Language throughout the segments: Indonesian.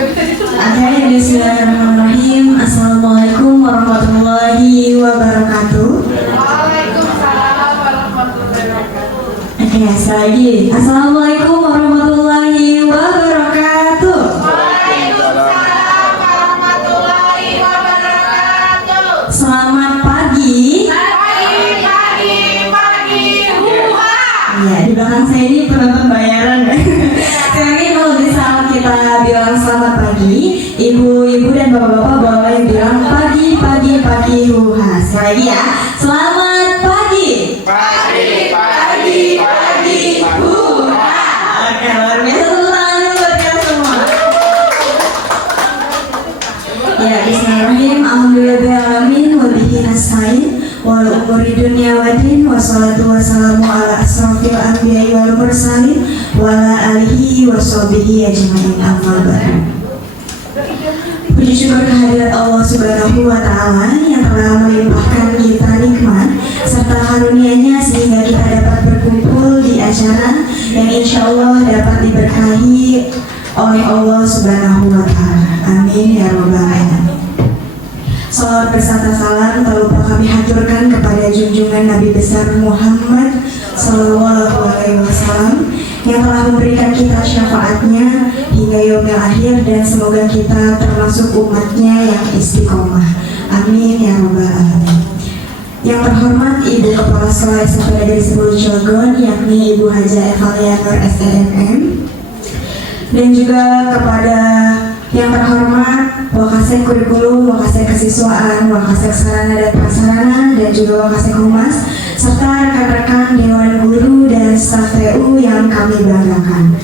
Akhirnya bismillahirrahmanirrahim. Assalamualaikum warahmatullahi wabarakatuh. Waalaikumsalam warahmatullahi wabarakatuh. Oke, sekali lagi. Assalamualaikum warahmatullahi wabarakatuh. Waalaikumsalam warahmatullahi wabarakatuh. Selamat pagi. Pagi, huha. Ya, di belakang saya ini penonton bayaran. Sekarang ini kalau misal kita bilang selamat pagi, ibu-ibu dan bapak-bapak boleh bilang pagi, huha. Sekali lagi ya. Selamat pagi. Pagi, huha. Oke, luar biasa, tepuk tangan buat kita semua. Ya, bismillahirrahmanirrahim. Alhamdulillahirrahmanirrahim. Wabihi nasta'in. Wal umuri dunya wadin. Wassalatu wassalamu ala asrafil anbiya'i wal mursalin. Wa ala alihi wa sahbihi ajma'in. Amma ba'du. Puji syukur kehadirat Allah Subhanahu wa Ta'ala yang telah melimpahkan kita nikmat serta karunia-Nya sehingga kita dapat berkumpul di acara yang insya Allah dapat diberkahi oleh Allah Subhanahu wa Ta'ala. Amin ya rabbal alamin. Salawat beserta salam tak lupa kami haturkan kepada junjungan Nabi besar Muhammad Sallallahu Alaihi Wasallam yang telah memberikan kita syafaatnya hingga yaumil akhir, dan semoga kita termasuk umatnya yang istiqomah. Amin ya rabbal alamin. Yang terhormat Ibu Kepala Sekolah SMP Negeri 10 Cilegon, yakni Ibu Haja Evalia Nur STMM, dan juga kepada yang terhormat Wakasek Kurikulum, Wakasek Kesiswaan, Wakasek Sarana dan Prasarana, dan juga Wakasek Humas, serta rekan-rekan Dewan Guru dan staf TU yang kami banggakan.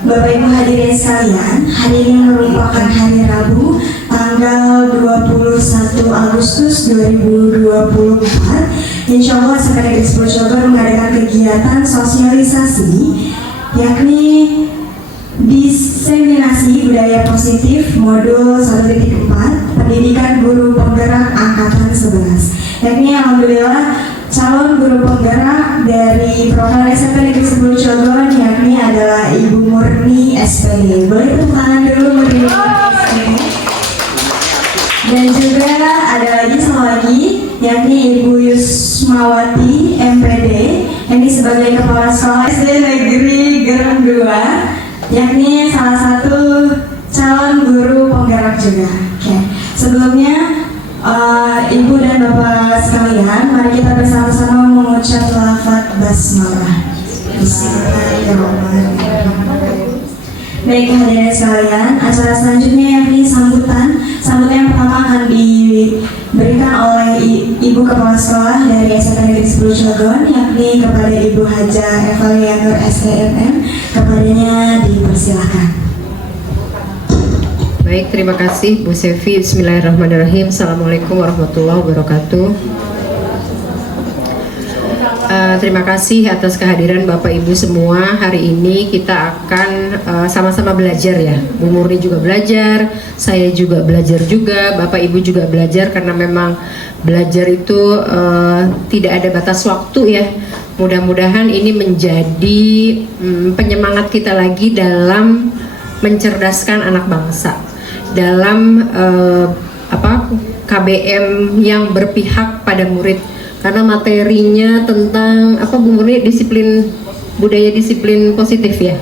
Bapak Ibu hadirin sekalian, hari ini merupakan hari Rabu, tanggal 21 Agustus 2024. Insya Allah Sekolah Negeri 10 Cilegon mengadakan kegiatan sosialisasi, yakni diseminasi budaya positif modul 1.4 pendidikan guru penggerak angkatan 11, yakni alhamdulillah calon guru penggerak dari program SMP Negeri 10 Cilegon yakni adalah Ibu Murni SPD. Boleh tepuk tangan dulu Murni SPD. Dan juga ada lagi satu lagi yakni Ibu Yusmawati MPD, ini sebagai kepala sekolah SD Negeri Gerem 2, yakni salah satu calon guru penggerak juga. Oke. Sebelumnya Ibu dan Bapak sekalian, mari kita bersama-sama mengucap lafaz basmalah. Bismillahirrahmanirrahim. Baik hadirin sekalian, acara selanjutnya yakni sambutan yang pertama akan diberikan oleh Ibu Kepala Sekolah dari SMP Negeri 10 Cilegon, yakni kepada Ibu Haja Evalia Nur STMM. Kepadanya dipersilakan. Baik, terima kasih Bu Sevi. Bismillahirrahmanirrahim. Assalamualaikum warahmatullahi wabarakatuh. Terima kasih atas kehadiran Bapak Ibu semua. Hari ini kita akan sama-sama belajar ya. Bu Murni juga belajar, saya juga belajar juga, Bapak Ibu juga belajar, karena memang belajar itu tidak ada batas waktu ya. Mudah-mudahan ini menjadi penyemangat kita lagi dalam mencerdaskan anak bangsa, dalam KBM yang berpihak pada murid. Karena materinya tentang Bu Murni, disiplin budaya disiplin positif ya,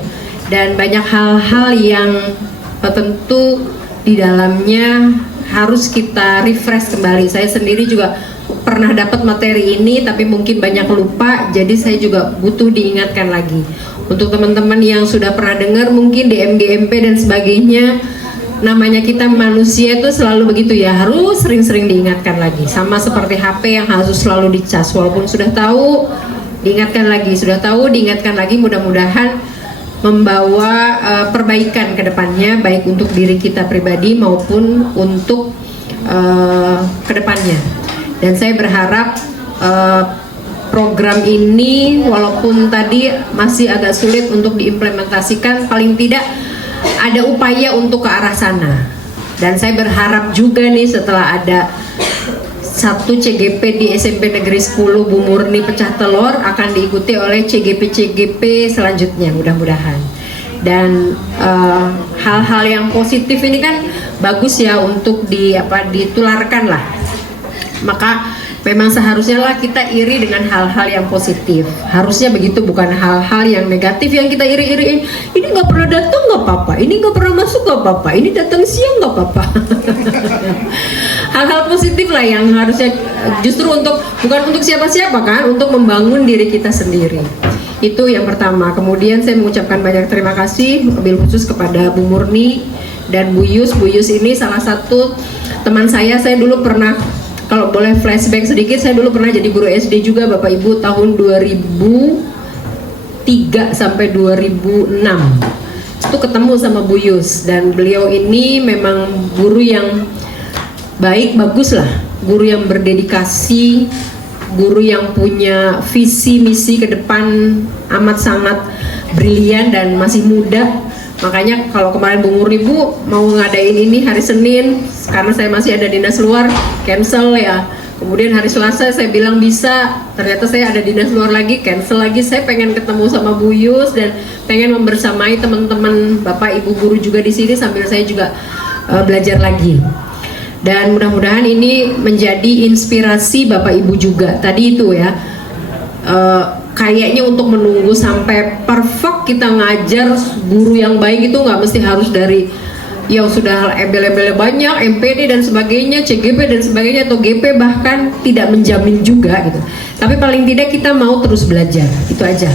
dan banyak hal-hal yang tentu di dalamnya harus kita refresh kembali. Saya sendiri juga pernah dapat materi ini tapi mungkin banyak lupa, jadi saya juga butuh diingatkan lagi. Untuk teman-teman yang sudah pernah dengar mungkin di MGMP dan sebagainya, namanya kita manusia itu selalu begitu ya, harus sering-sering diingatkan lagi. Sama seperti HP yang harus selalu dicas, walaupun sudah tahu diingatkan lagi, sudah tahu diingatkan lagi. Mudah-mudahan membawa perbaikan ke depannya, baik untuk diri kita pribadi maupun untuk ke depannya. Dan saya berharap program ini walaupun tadi masih agak sulit untuk diimplementasikan, paling tidak ada upaya untuk ke arah sana. Dan saya berharap juga nih setelah ada satu CGP di SMP Negeri 10 Bu Murni pecah telur, akan diikuti oleh CGP-CGP selanjutnya mudah-mudahan. dan hal-hal yang positif ini kan bagus ya untuk ditularkan lah. Maka memang seharusnya lah kita iri dengan hal-hal yang positif. Harusnya begitu, bukan hal-hal yang negatif yang kita iri-iriin. Ini nggak pernah datang nggak apa-apa, ini nggak pernah masuk nggak apa-apa, ini datang siang nggak apa-apa. Hal-hal positif lah yang harusnya justru bukan untuk siapa-siapa kan, untuk membangun diri kita sendiri. Itu yang pertama. Kemudian saya mengucapkan banyak terima kasih wabil khusus kepada Bu Murni dan Bu Yus. Bu Yus ini salah satu teman saya dulu pernah, kalau boleh flashback sedikit, saya dulu pernah jadi guru SD juga Bapak Ibu tahun 2003 sampai 2006. Itu ketemu sama Bu Yus, dan beliau ini memang guru yang baik, bagus lah, guru yang berdedikasi, guru yang punya visi misi ke depan amat sangat brilian dan masih muda. Makanya kalau kemarin Bu Murni, Bu mau ngadain ini hari Senin, karena saya masih ada dinas luar, cancel ya. Kemudian hari Selasa saya bilang bisa, ternyata saya ada dinas luar lagi, cancel lagi. Saya pengen ketemu sama Bu Yus dan pengen membersamai teman-teman Bapak Ibu guru juga di sini sambil saya juga belajar lagi. Dan mudah-mudahan ini menjadi inspirasi Bapak Ibu juga. Tadi itu ya, kayaknya untuk menunggu sampai perfect kita ngajar guru yang baik itu nggak mesti harus dari yang sudah embel-embelnya banyak, MPD dan sebagainya, CGP dan sebagainya, atau GP bahkan tidak menjamin juga gitu. Tapi paling tidak kita mau terus belajar, itu aja.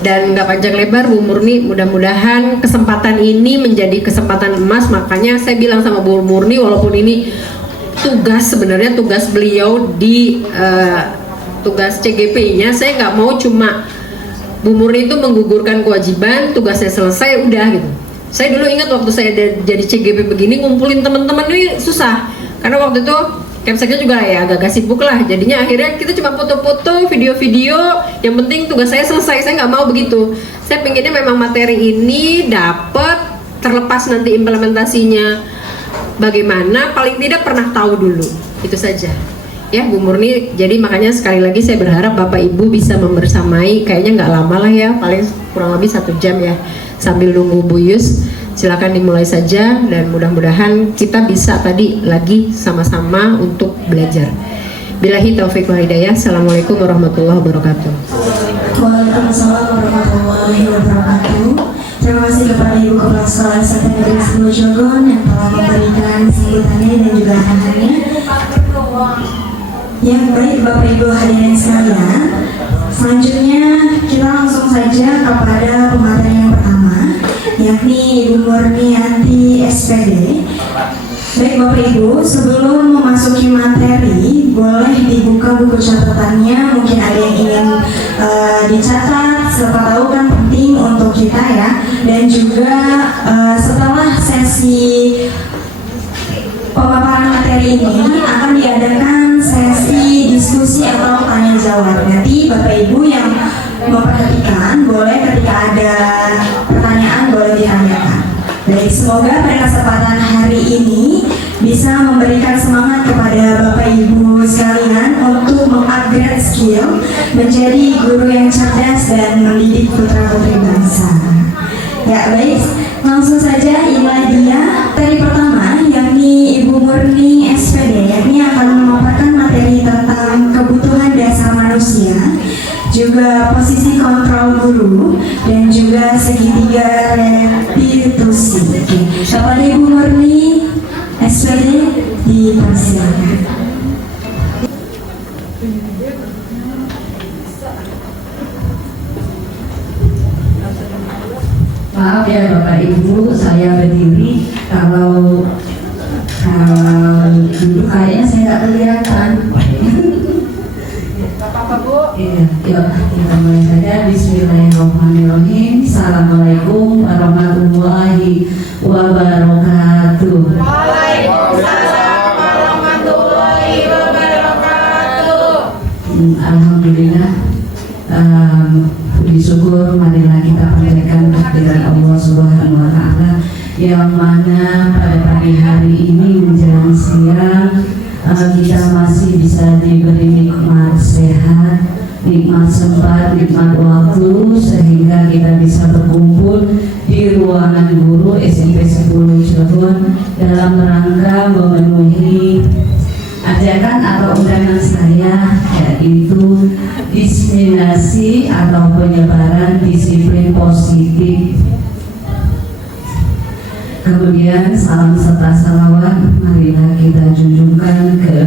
Dan nggak panjang lebar, Bu Murni, mudah-mudahan kesempatan ini menjadi kesempatan emas. Makanya saya bilang sama Bu Murni, walaupun ini sebenarnya tugas beliau di tugas CGP-nya, saya nggak mau cuma Bu Murni itu menggugurkan kewajiban, tugasnya selesai, udah gitu. Saya dulu ingat waktu saya jadi CGP begini, ngumpulin teman-teman ini susah, karena waktu itu Kemseknya juga ya agak-agak sibuk lah, jadinya akhirnya kita cuma foto-foto, video-video, yang penting tugas saya selesai. Saya nggak mau begitu. Saya pengennya memang materi ini dapat, terlepas nanti implementasinya bagaimana, paling tidak pernah tahu dulu, itu saja. Ya Bu Murni, jadi makanya sekali lagi saya berharap Bapak Ibu bisa membersamai, kayaknya nggak lama lah ya, paling kurang lebih 1 jam ya, sambil nunggu Bu Yus. Silakan dimulai saja, dan mudah-mudahan kita bisa tadi lagi sama-sama untuk belajar. Billahi taufiq wal hidayah. Assalamualaikum warahmatullahi wabarakatuh. Waalaikumsalam warahmatullahi wabarakatuh. Terima kasih kepada Ibu Kepala Sekolah SMK Negeri 10 Cilegon yang telah memberikan sambutannya dan juga arahannya. Yang baik Bapak Ibu hadirin sekalian, selanjutnya kita langsung saja kepada pemateri yang pertama, yakni Ibu Murnianti SPD. Baik Bapak Ibu, sebelum memasuki materi, boleh dibuka buku catatannya. Mungkin ada yang ingin dicatat, siapa tahu kan penting untuk kita ya. Dan juga setelah sesi pemaparan materi ini akan diadakan sesi diskusi atau tanya jawab. Nanti Bapak Ibu yang memperhatikan, boleh ketika ada pertanyaan boleh ditanyakan. Baik, semoga pada kesempatan hari ini bisa memberikan semangat kepada Bapak Ibu sekalian untuk mengupgrade skill menjadi guru yang cerdas dan mendidik putra-putri bangsa. Ya baik, langsung saja inilah dia materi pertama, yakni Ibu Murni SPD, yakni akan memaparkan materi tentang kebutuhan dasar manusia, juga posisi kontrol guru, dan juga segitiga restitusi. Kepada Ibu Murni SPD dipersilakan. Maaf ya Bapak Ibu, saya berdiri. Kalau dulu kayaknya saya nggak kelihatan. Bapak Bu. Iya, yuk kita mulai saja. Bismillahirrahmanirrahim. Assalamualaikum warahmatullahi wabarakatuh. Waalaikumsalam warahmatullahi wabarakatuh. Alhamdulillah. Puji syukur marilah kita panjatkan kehadirat Allah Subhanahu wa Ta'ala, yang mana pada pagi hari ini menjelang siang kita masih bisa diberi nikmat sehat, nikmat sempat, nikmat waktu, sehingga kita bisa berkumpul di ruangan guru SMP 10 Cirebon dalam rangka memenuhi ajakan atau undangan saya, yaitu diseminasi atau penyebaran disiplin positif. Kemudian salam serta salawat marilah kita junjungkan ke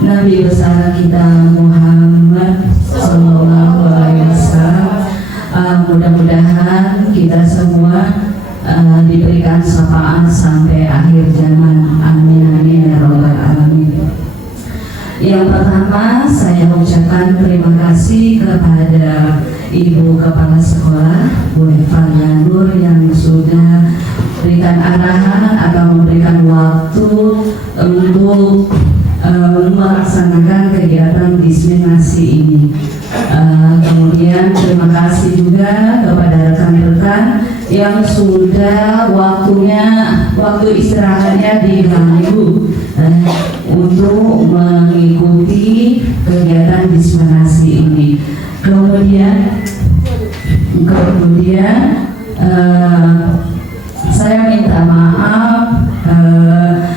Nabi besar kita Muhammad Sallallahu Alaihi Wasallam. Mudah-mudahan kita semua diberikan syafaat sampai akhir zaman. Amin amin ya rabbal alamin. Yang pertama, saya ucapkan terima kasih kepada Ibu Kepala Sekolah Bu Eva Nur yang sudah berikan arahan atau memberikan waktu untuk melaksanakan kegiatan diseminasi ini. Kemudian terima kasih juga kepada rekan-rekan yang sudah waktu istirahatnya diganggu untuk mengikuti kegiatan diseminasi ini. Kemudian saya minta maaf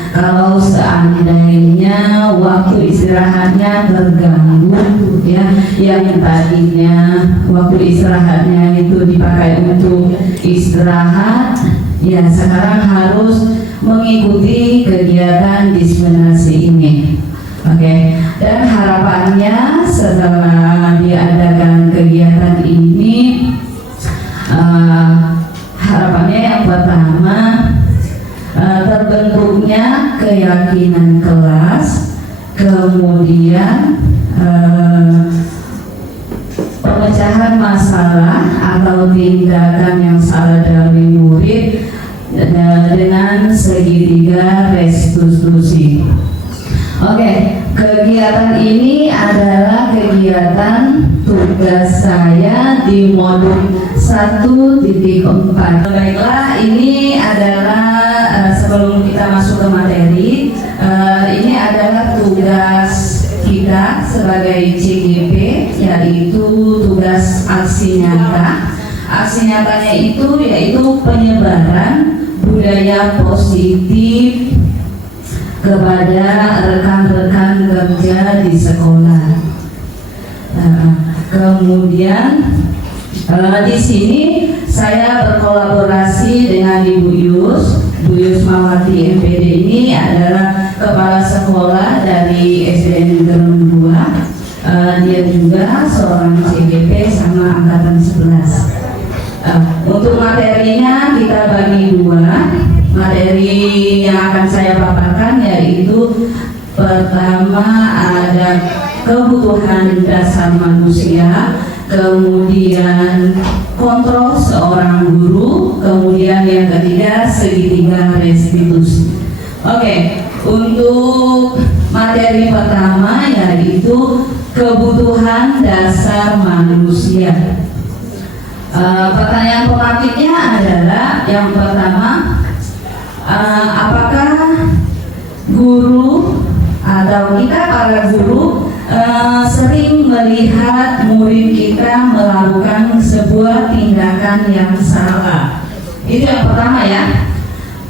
kalau seandainya waktu istirahatnya terganggu, ya, yang tadinya waktu istirahatnya itu dipakai untuk istirahat, ya sekarang harus mengikuti kegiatan diseminasi ini. Oke, dan harapannya setelah diadakan kegiatan ini, harapannya yang pertama terbentuknya keyakinan kelas, kemudian pemecahan masalah atau tindakan yang salah dari murid dengan segitiga restitusi. Oke, kegiatan ini adalah kegiatan tugas saya di modul 1.4. Baiklah, ini adalah sebelum kita masuk ke materi, ini adalah tugas kita sebagai CGP, yaitu tugas aksi nyata. Aksi nyatanya itu yaitu penyebaran budaya positif kepada rekan-rekan kerja di sekolah. Kemudian di sini saya berkolaborasi dengan Ibu Yus Mawati MPD. Ini adalah kepala sekolah dari SDN Gerem 2. Dia juga seorang CGP sama angkatan 11. Untuk materinya kita bagi dua. Materi yang akan saya paparkan yaitu pertama ada kebutuhan dasar manusia, kemudian kontrol seorang guru, kemudian yang ketiga segitiga restitusi. Oke, untuk materi pertama yaitu kebutuhan dasar manusia. Pertanyaan pematihnya adalah yang pertama, apakah guru atau kita para guru sering melihat murid kita melakukan sebuah tindakan yang salah? Itu yang pertama ya.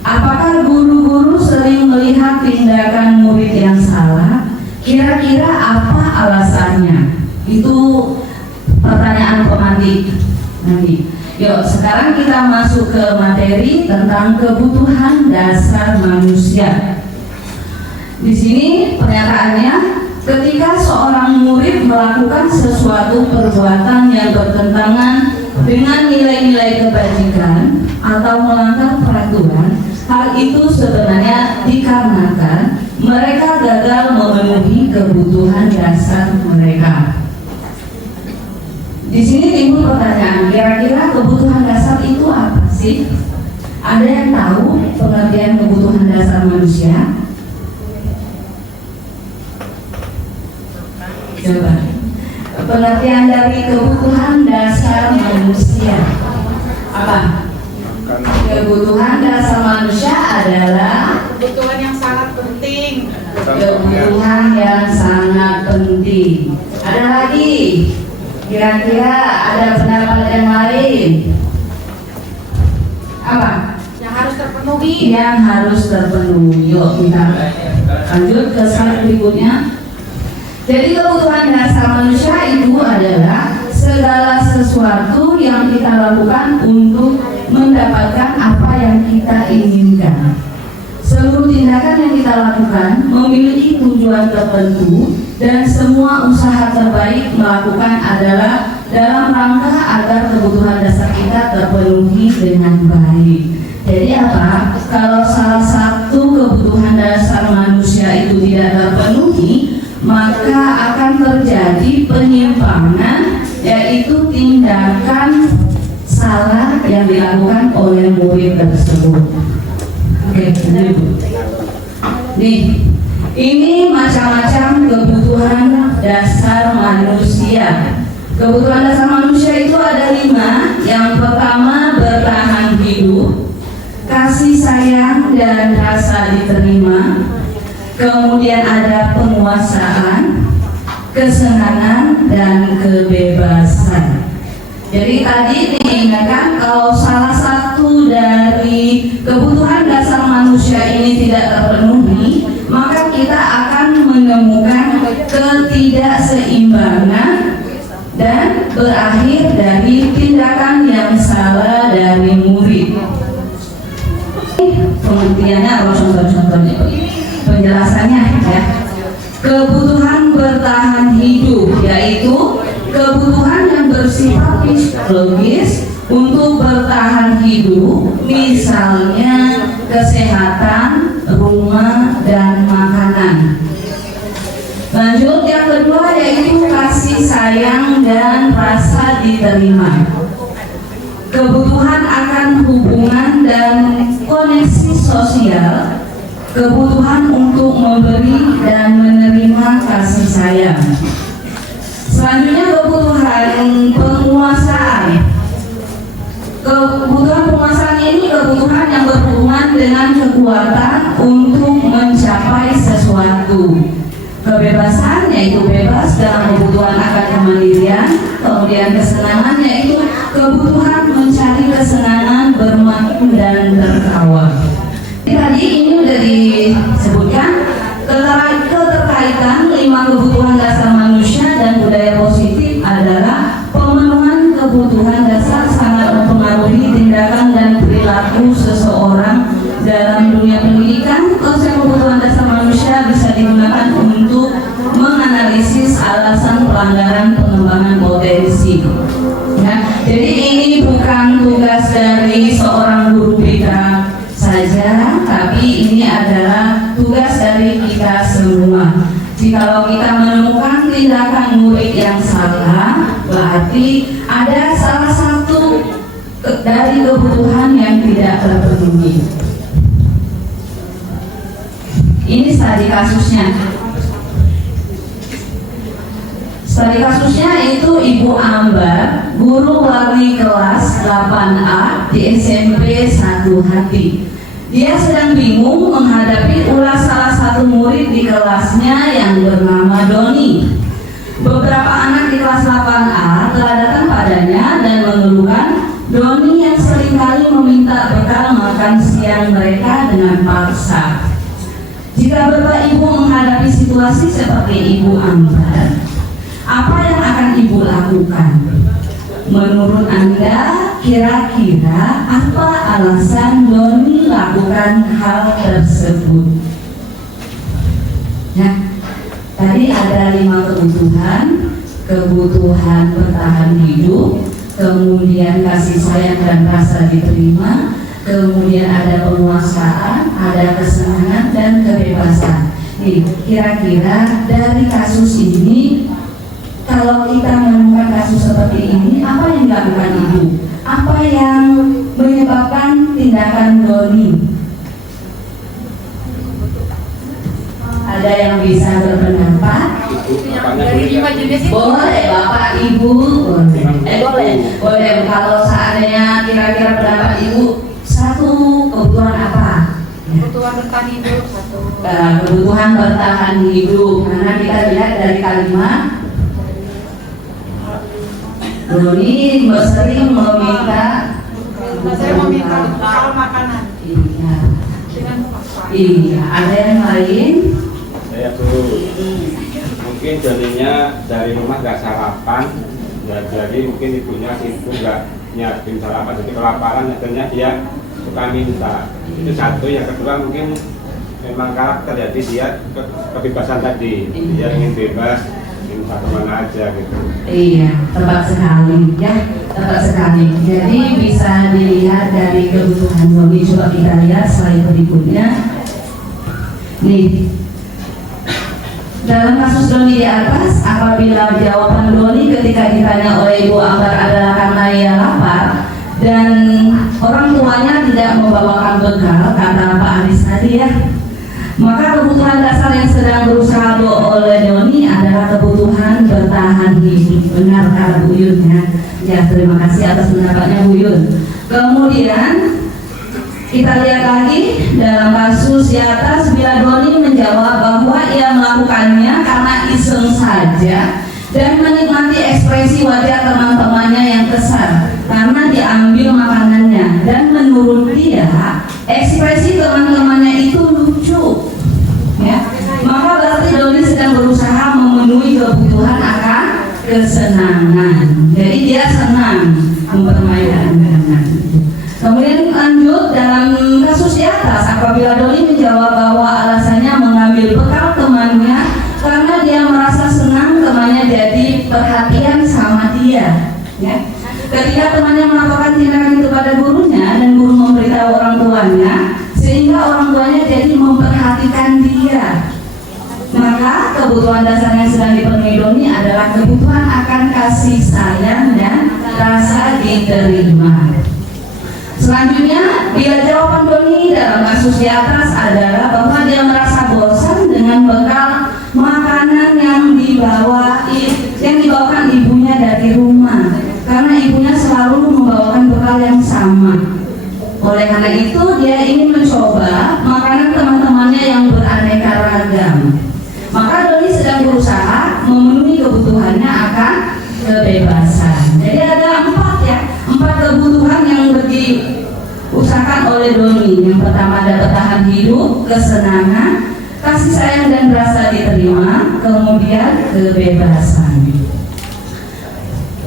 Apakah guru-guru sering melihat tindakan murid yang salah? Kira-kira apa alasannya? Itu pertanyaan pematih nanti. Yuk, sekarang kita masuk ke materi tentang kebutuhan dasar manusia. Di sini pernyataannya, ketika seorang murid melakukan sesuatu perbuatan yang bertentangan dengan nilai-nilai kebajikan atau melanggar peraturan, hal itu sebenarnya dikarenakan mereka gagal memenuhi kebutuhan dasar mereka. Di sini timbul pertanyaan, kira-kira kebutuhan dasar itu apa sih? Ada yang tahu pengertian kebutuhan dasar manusia? Coba. Pengertian dari kebutuhan dasar manusia apa? Kebutuhan dasar manusia adalah Kebutuhan yang sangat penting. kebutuhan yang sangat penting. Ada lagi? Kira-kira ada pendapat yang lain? Apa? Yang harus terpenuhi. Yang harus terpenuhi. Yuk kita lanjut ke slide berikutnya. Jadi kebutuhan dasar manusia itu adalah segala sesuatu yang kita lakukan untuk mendapatkan apa yang kita inginkan. Seluruh tindakan yang kita lakukan memiliki tujuan tertentu dan semua usaha terbaik melakukan adalah dalam rangka agar kebutuhan dasar kita terpenuhi dengan baik. Jadi apa? Kalau salah satu kebutuhan dasar manusia itu tidak terpenuhi, maka akan terjadi penyimpangan, yaitu tindakan salah yang dilakukan oleh murid tersebut. Oke, nih, ini macam-macam kebutuhan dasar manusia. Kebutuhan dasar manusia itu ada 5. Yang pertama, bertahan hidup, kasih sayang dan rasa diterima. Kemudian ada penguasaan, kesenangan dan kebebasan. Jadi tadi diingatkan kalau salah satu dari kebutuhan dasar manusia ini tidak terpenuhi, maka kita akan menemukan ketidakseimbangan dan berakhir dari tindakan yang salah dari murid. Pengertiannya atau contoh-contohnya, penjelasannya ya. Kebutuhan bertahan hidup yaitu kebutuhan yang bersifat fisiologis untuk bertahan hidup, misalnya kesehatan, rumah, dan makanan. Lanjut, yang kedua yaitu kasih sayang dan rasa diterima. Kebutuhan akan hubungan dan koneksi sosial, kebutuhan untuk memberi dan menerima kasih sayang. Selanjutnya kebutuhan penguasaan. Kebutuhan penguasaan ini kebutuhan yang berhubungan dengan kekuatan untuk mencapai sesuatu. Kebebasan yaitu bebas dalam kebutuhan akan kemandirian. Kemudian kesenangan yaitu kebutuhan mencari kesenangan bermain dan tertawa. Tadi ini sudah disebutkan keterkaitan 5 kebutuhan dasar manusia dan budaya positif adalah pemenuhan kebutuhan dasar sangat mempengaruhi tindakan dan perilaku seseorang dalam dunia pendidikan. Konsep kebutuhan dasar manusia bisa digunakan untuk menganalisis alasan pelanggaran pengembangan potensi. Ya, jadi ini bukan tugas dari seorang guru BK saja, tapi ini adalah tugas dari kita semua. Jikalau kita menemukan tindakan murid yang salah, berarti ada salah satu dari kebutuhan yang tidak terpenuhi. Ini studi kasusnya. Studi kasusnya itu Ibu Ambar, guru warni kelas 8A di SMP 1 Hati. Dia sedang bingung menghadapi ulah salah satu murid di kelasnya yang bernama Doni. Beberapa anak di kelas 8A telah datang padanya dan mengeluhkan Doni yang seringkali meminta bekal makan siang mereka dengan paksa. Jika Bapak Ibu menghadapi situasi seperti Ibu Ambar, apa yang akan Ibu lakukan? Menurut Anda, kira-kira apa alasan Doni lakukan hal tersebut? Nah, tadi ada 5 kebutuhan. Kebutuhan bertahan hidup, kemudian kasih sayang dan rasa diterima, kemudian ada penguasaan, ada kesenangan dan kebebasan. Nih, kira-kira dari kasus ini, kalau kita menemukan kasus seperti ini, apa yang dilakukan Ibu? Apa yang menyebabkan tindakan Doni? Ada yang bisa berpendapat? Dari 5 jenis itu. Boleh, Bapak Ibu. Boleh. Kalau seandainya kira-kira pendapat Ibu, satu kebutuhan apa? Kebutuhan bertahan hidup 1. Kebutuhan bertahan hidup. Karena kita lihat dari kalimat Doni sering meminta Saya mau minta soal makanan Iya. dengan paksa. Iya, ada yang lain? Saya dulu mungkin jadinya dari rumah nggak sarapan ya, jadi mungkin ibunya itu nggak nyiapin sarapan, jadi kelaparan akhirnya dia suka minta. Itu satu. Yang kedua mungkin memang karakter, jadi dia kebebasan tadi, dia ingin bebas, ingin kemana aja gitu. Iya, tepat sekali ya, tepat sekali. Jadi bisa dilihat dari kebutuhan Doni. Coba kita lihat slide berikutnya. Nih, dalam kasus Doni di atas, apabila jawaban Doni ketika ditanya oleh Ibu Ambar adalah karena ia lapar dan orang tuanya tidak membawakan bekal, kata Pak Aris tadi ya, maka kebutuhan dasar yang sedang berusaha oleh Doni adalah kebutuhan bertahan hidup. Benar kata Bu Yun ya. Ya, terima kasih atas pendapatnya Bu Yun. Kemudian kita lihat lagi dalam kasus di atas, bila Doni menjawab bahwa ia melakukannya karena iseng saja dan menikmati ekspresi wajah teman-temannya yang kesal karena diambil makanannya, dan menurut dia ekspresi teman-temannya itu lucu ya, maka berarti Doni sedang berusaha memenuhi kebutuhan akan kesenangan. Jadi dia senang mempermainkan mainan. Kemudian lanjut dalam kasus di atas, apabila Doni menjawab bahwa alasannya mengambil bekal temannya karena dia merasa senang temannya jadi perhatian sama dia ya. Ketika temannya melakukan tindakan itu pada gurunya dan guru memberitahu orang tuanya, sehingga orang tuanya jadi memperhatikan dia, maka kebutuhan dasar yang sedang dipenuhi Doni adalah kebutuhan akan kasih sayang dan rasa diterima. Selanjutnya, bila jawaban Doni dalam kasus di atas adalah bahwa dia merasa bosan dengan bekal makanan yang dibawakan ibunya dari rumah, karena ibunya selalu membawakan bekal yang sama. Oleh karena itu, dia ingin mencoba makanan teman-temannya yang beraneka ragam. Maka Doni sedang berusaha memenuhi kebutuhannya akan kebebasan. Jadi ada empat kebutuhan yang diusahakan oleh Doni. Yang pertama ada bertahan hidup, kesenangan, kasih sayang dan rasa diterima, kemudian kebebasan.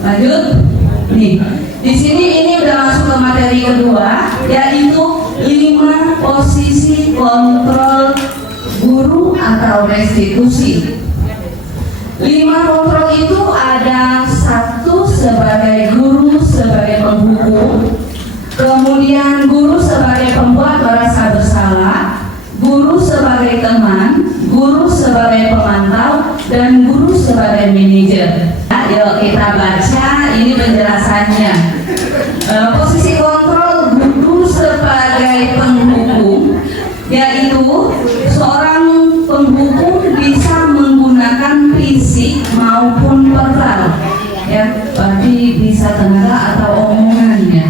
Lanjut, nih di sini ini udah masuk ke materi kedua, yaitu 5 posisi kontrol guru atau restitusi. 5 kontrol itu ada: 1 sebagai guru sebagai penghukum, kemudian guru sebagai pembuat merasa bersalah, guru sebagai teman, guru sebagai pemantau, dan guru sebagai manajer. Yuk kita baca ini penjelasannya. Posisi kontrol guru sebagai penghukum, yaitu seorang penghukum bisa menggunakan fisik maupun verbal, ya, berarti bisa tenaga atau omongannya.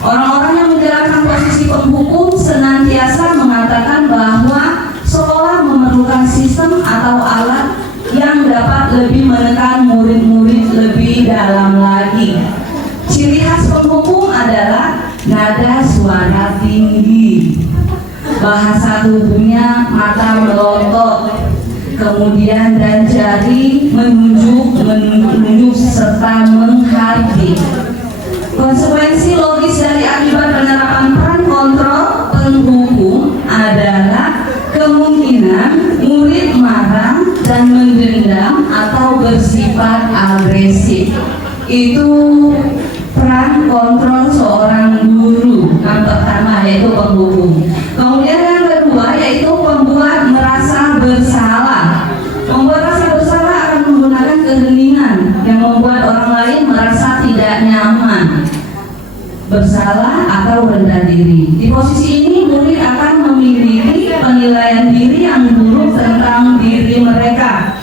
Orang-orang yang menjalankan posisi penghukum senantiasa mengatakan bahwa sekolah memerlukan sistem atau alat yang dapat lebih menekan murid-murid lebih dalam lagi. Ciri khas penghukum adalah nada suara tinggi, bahasa tubuhnya mata melotot, kemudian dan jari menunjuk serta menghardik. Konsekuensi logis dari akibat penerapan peran kontrol penghukum adalah kemungkinan murid marah dan mendendam atau bersifat agresif. Itu peran kontrol seorang guru. Yang pertama yaitu penghukum. Kemudian yang kedua yaitu pembuat merasa bersalah. Membuat rasa bersalah akan menggunakan keheningan yang membuat orang lain merasa tidak nyaman, bersalah atau rendah diri. Di posisi ini murid akan memiliki penilaian diri yang buruk tentang diri mereka.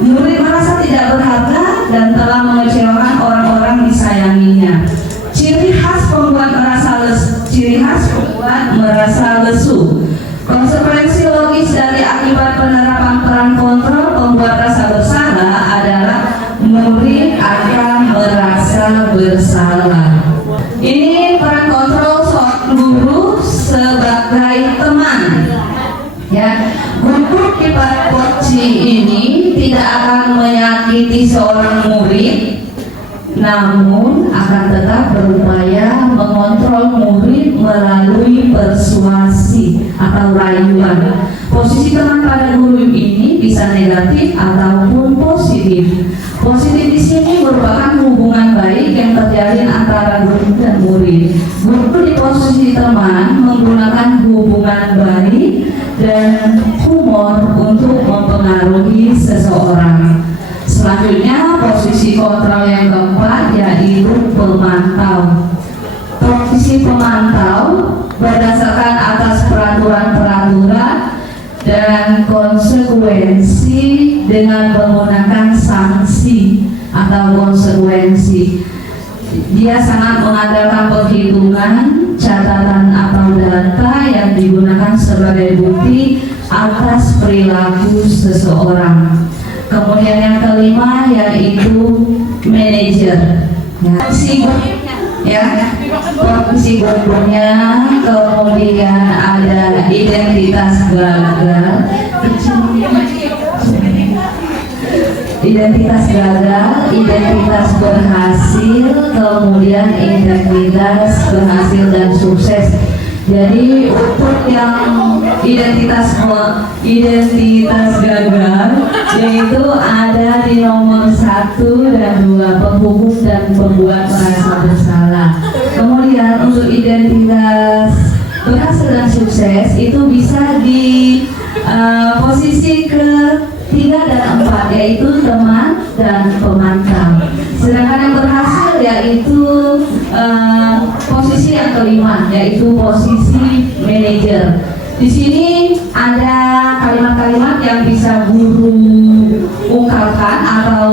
Murid merasa tidak berharga dan telah mengecewakan orang-orang disayanginya. Ciri khas pembuat merasa lesu. Konsekuensi logis dari akibat penerapan peran kontrol pembuat rasa bersalah adalah murid akan merasa bersalah. Ini peran kontrol sebagai teman. Ya, guru kipat poci ini tidak akan menyakiti seorang murid, namun akan tetap berupaya mengontrol murid melalui persuasi atau rayuan. Posisi teman pada guru ini bisa negatif ataupun positif. Positif di sini merupakan hubungan baik yang terjalin antara guru dan murid. Guru di posisi teman menggunakan hubungan baik dan humor untuk mempengaruhi seseorang. Selanjutnya posisi kontrol yang keempat yaitu pemantau. Posisi pemantau berdasarkan atas peraturan-peraturan dan konsekuensi dengan menggunakan sanksi atau konsekuensi. Dia sangat mengandalkan perhitungan, catatan atau data yang digunakan sebagai bukti atas perilaku seseorang. Kemudian yang kelima yaitu manajer. Posisi gubernurnya, kemudian ada identitas gagal, identitas berhasil, kemudian identitas berhasil dan sukses. Jadi untuk yang identitas gagal yaitu ada di nomor 1 dan 2, penghukum dan pembuat merasa bersalah. Kemudian untuk identitas berhasil dan sukses itu bisa di posisi ke-3 dan 4 yaitu teman dan pemantau. Sedangkan yang berhasil yaitu posisi yang kelima yaitu posisi manajer. Di sini ada kalimat-kalimat yang bisa guru ungkapkan atau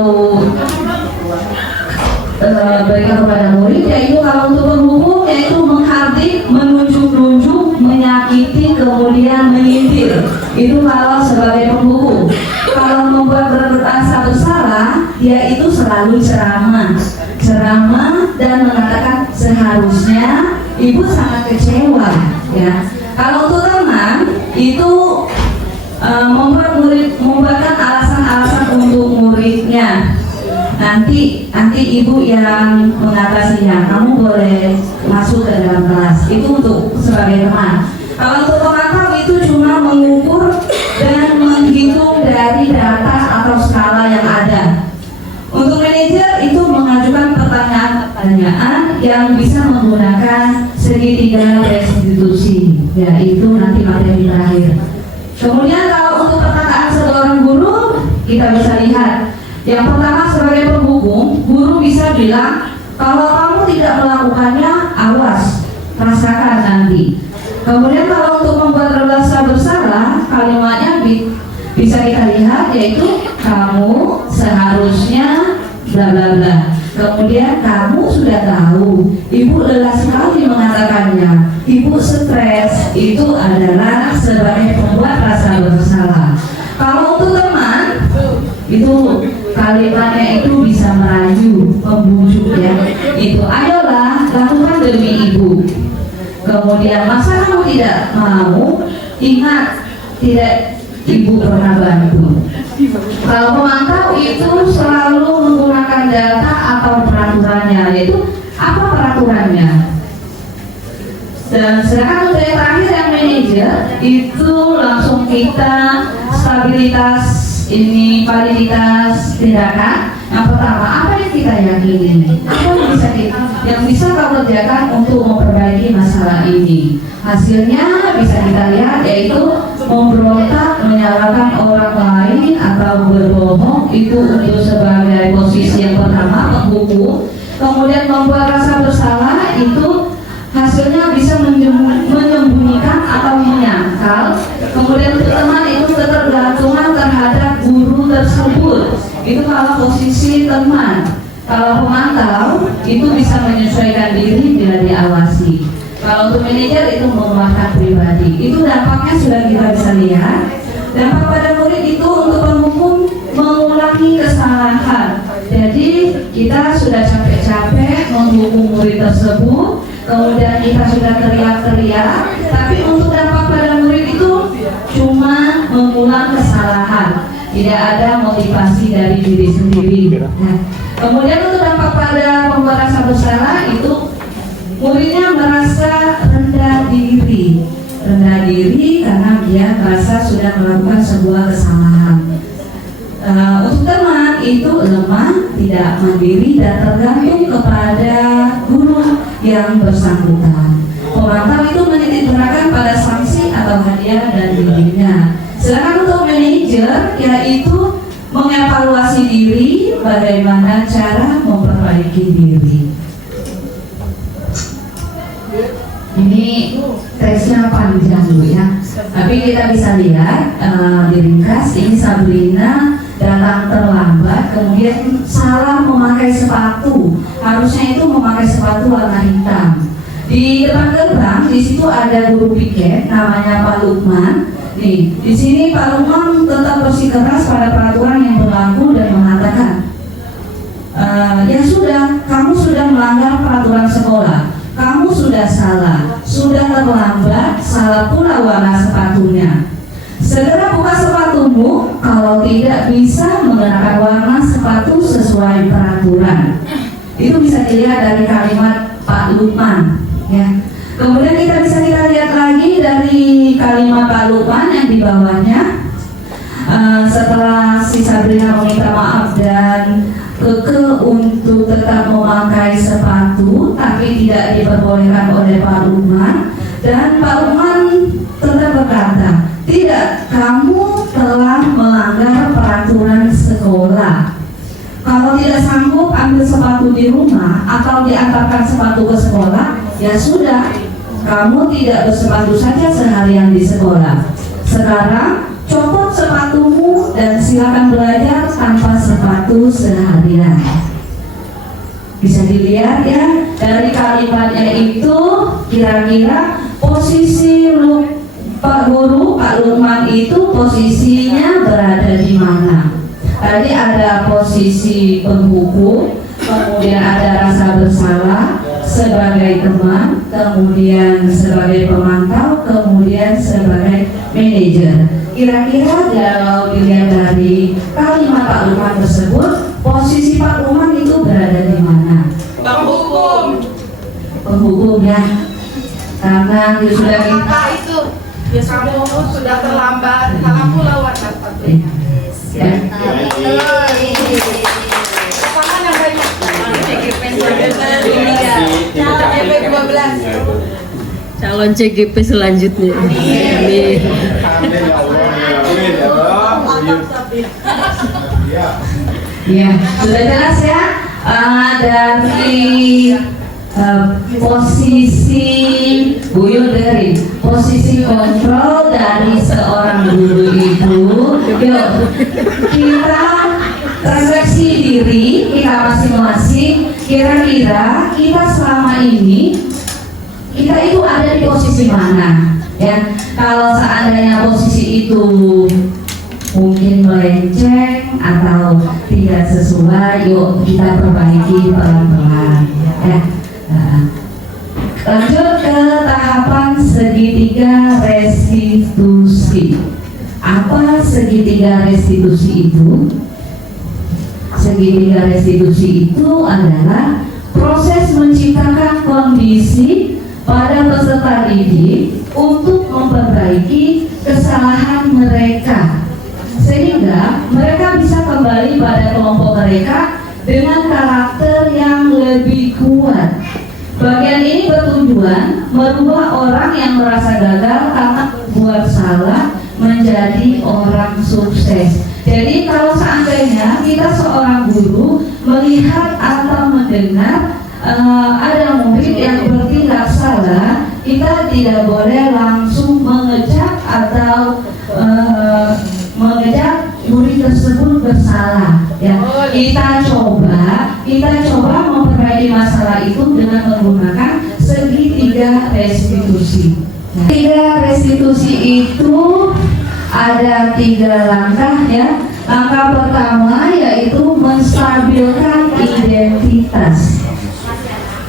berikan kepada murid, yaitu kalau untuk penghukum yaitu menghardik, menunjuk-nunjuk, menyakiti, kemudian menyindir. Itu kalau sebagai penghukum. Kalau membuat berasa bersalah, dia itu selalu ceramah dan mengatakan seharusnya ibu sangat kecewa, ya. Kalau untuk teman itu membuatkan alasan-alasan untuk muridnya. Nanti ibu yang mengatasinya, kamu boleh masuk ke dalam kelas. Itu untuk sebagai teman. Kalau untuk pemantau itu cuma mengukur dan menghitung dari data atau skala yang ada. Untuk manajer itu mengajukan pertanyaan-pertanyaan yang bisa menggunakan segitiga restitusi, yaitu nanti materi terakhir. Kemudian kalau untuk perkataan seorang guru kita bisa lihat. Yang pertama sebagai penghukum, guru bisa bilang kalau kamu tidak melakukannya, awas, rasakan nanti. Kemudian kalau untuk membuat rasa bersalah, kalimatnya bisa kita lihat yaitu kamu seharusnya bla bla bla. Kemudian kamu sudah tahu, ibu lelah sekali mengatakannya, ibu stres, itu adalah sebagai pembuat rasa bersalah. Kalau untuk teman, itu kalimatnya itu bisa merayu, membujuk, ya. Itu ayolah lakukan demi ibu. Kemudian masa kamu tidak mau, ingat tidak ibu pernah bantu. Kalau pemantau itu selalu menggunakan data atau peraturannya, yaitu apa peraturannya. Dan sedangkan untuk yang terakhir yang manajer itu langsung kita stabilitas ini, validitas tindakan. Yang pertama, apa yang kita yakini, apa yang bisa kau kerjakan untuk memperbaiki masalah ini. Hasilnya bisa kita lihat yaitu memberontak, menyalahkan orang lain atau berbohong, itu untuk sebagai posisi yang pertama, penghukum. Kemudian membuat rasa bersalah, itu hasilnya bisa menyembunyikan atau menyangkal. Kemudian untuk teman itu ketergantungan terhadap guru tersebut, itu kalau posisi teman. Kalau pemantau itu bisa menyesuaikan diri bila diawasi. Kalau untuk manajer itu mengeluarkan pribadi. Itu dampaknya sudah kita bisa lihat. Dampak pada murid itu untuk penghukum mengulangi kesalahan. Jadi kita sudah capek-capek menghukum murid tersebut, kemudian kita sudah teriak-teriak, tapi untuk dampak tidak ada motivasi dari diri sendiri. Nah, kemudian untuk dampak pada pembuat rasa bersalah itu muridnya merasa rendah diri karena dia merasa sudah melakukan sebuah kesalahan. Untuk teman itu lemah, tidak mandiri dan tergantung kepada guru yang bersangkutan. Pemantau itu menitikberatkan pada sanksi atau hadiah dan dirinya. Sedangkan untuk manajer yaitu mengevaluasi diri, bagaimana cara memperbaiki diri. Ini teksnya panjang dulu ya, tapi kita bisa lihat diringkas. Ini Sabrina datang terlambat, kemudian salah memakai sepatu. Harusnya itu memakai sepatu warna hitam. Di depan gerbang, di situ ada guru piket, namanya Pak Lukman. Nih, di sini Pak Lukman tetap bersikeras pada peraturan yang berlaku dan mengatakan, ya sudah, kamu sudah melanggar peraturan sekolah. Kamu sudah salah, sudah terlambat, salah pula warna sepatunya. Segera buka sepatumu, kalau tidak bisa menggunakan warna sepatu sesuai peraturan. Itu bisa dilihat dari kalimat Pak Lukman, ya. Kemudian kita lihat lagi dari kalimat Pak Lukman yang di bawahnya. Setelah si Sabrina meminta maaf dan kekeh untuk tetap memakai sepatu, tapi tidak diperbolehkan oleh Pak Lukman, dan Pak Lukman tetap berkata, tidak, kamu telah melanggar peraturan sekolah. Kalau tidak sanggup ambil sepatu di rumah atau diantarkan sepatu ke sekolah, ya sudah, kamu tidak bersepatu saja seharian di sekolah. Sekarang copot sepatumu dan silakan belajar tanpa sepatu seharian. Bisa dilihat ya dari kalimatnya itu, kira-kira posisi Pak Guru, Pak Lukman itu posisinya berada di mana? Tadi ada posisi penghukum, kemudian ada rasa bersalah sebagai teman, kemudian sebagai pemantau, kemudian sebagai manajer. Kira-kira kalau dilihat dari kalimat Pak Lukman tersebut, posisi Pak Lukman itu berada di mana? Penghukum. Penghukum ya, karena dia sudah Kata itu, ya kamu sudah terlambat, karena pula warna sepatunya. ya. Pasangan yang banyak. CGP 12. Calon CGP selanjutnya. Amin. Ya, sudah jelas ya. Dari posisi Buyut dari posisi kontrol dari seorang guru itu, yuk kita refleksi diri kita masing-masing. Kira-kira kita selama ini kita itu ada di posisi mana? Ya, kalau seandainya posisi itu mungkin melenceng atau tidak sesuai, yuk kita perbaiki pelan-pelan ya. Lanjut ke tahapan segitiga restitusi. Apa segitiga restitusi itu? Segitiga restitusi itu adalah proses menciptakan kondisi pada peserta didik untuk memperbaiki kesalahan mereka, sehingga mereka bisa kembali pada kelompok mereka dengan karakter yang lebih kuat. Bagian ini bertujuan merubah orang yang merasa gagal karena berbuat salah menjadi orang sukses. Jadi kalau seandainya kita seorang guru melihat atau mendengar ada murid yang bertindak salah, kita tidak boleh langsung mengejak atau mengejak murid tersebut bersalah. Ya, kita coba memperbaiki masalah itu dengan menggunakan segitiga restitusi. Tiga restitusi itu ada 3 langkah ya. Langkah pertama yaitu menstabilkan identitas.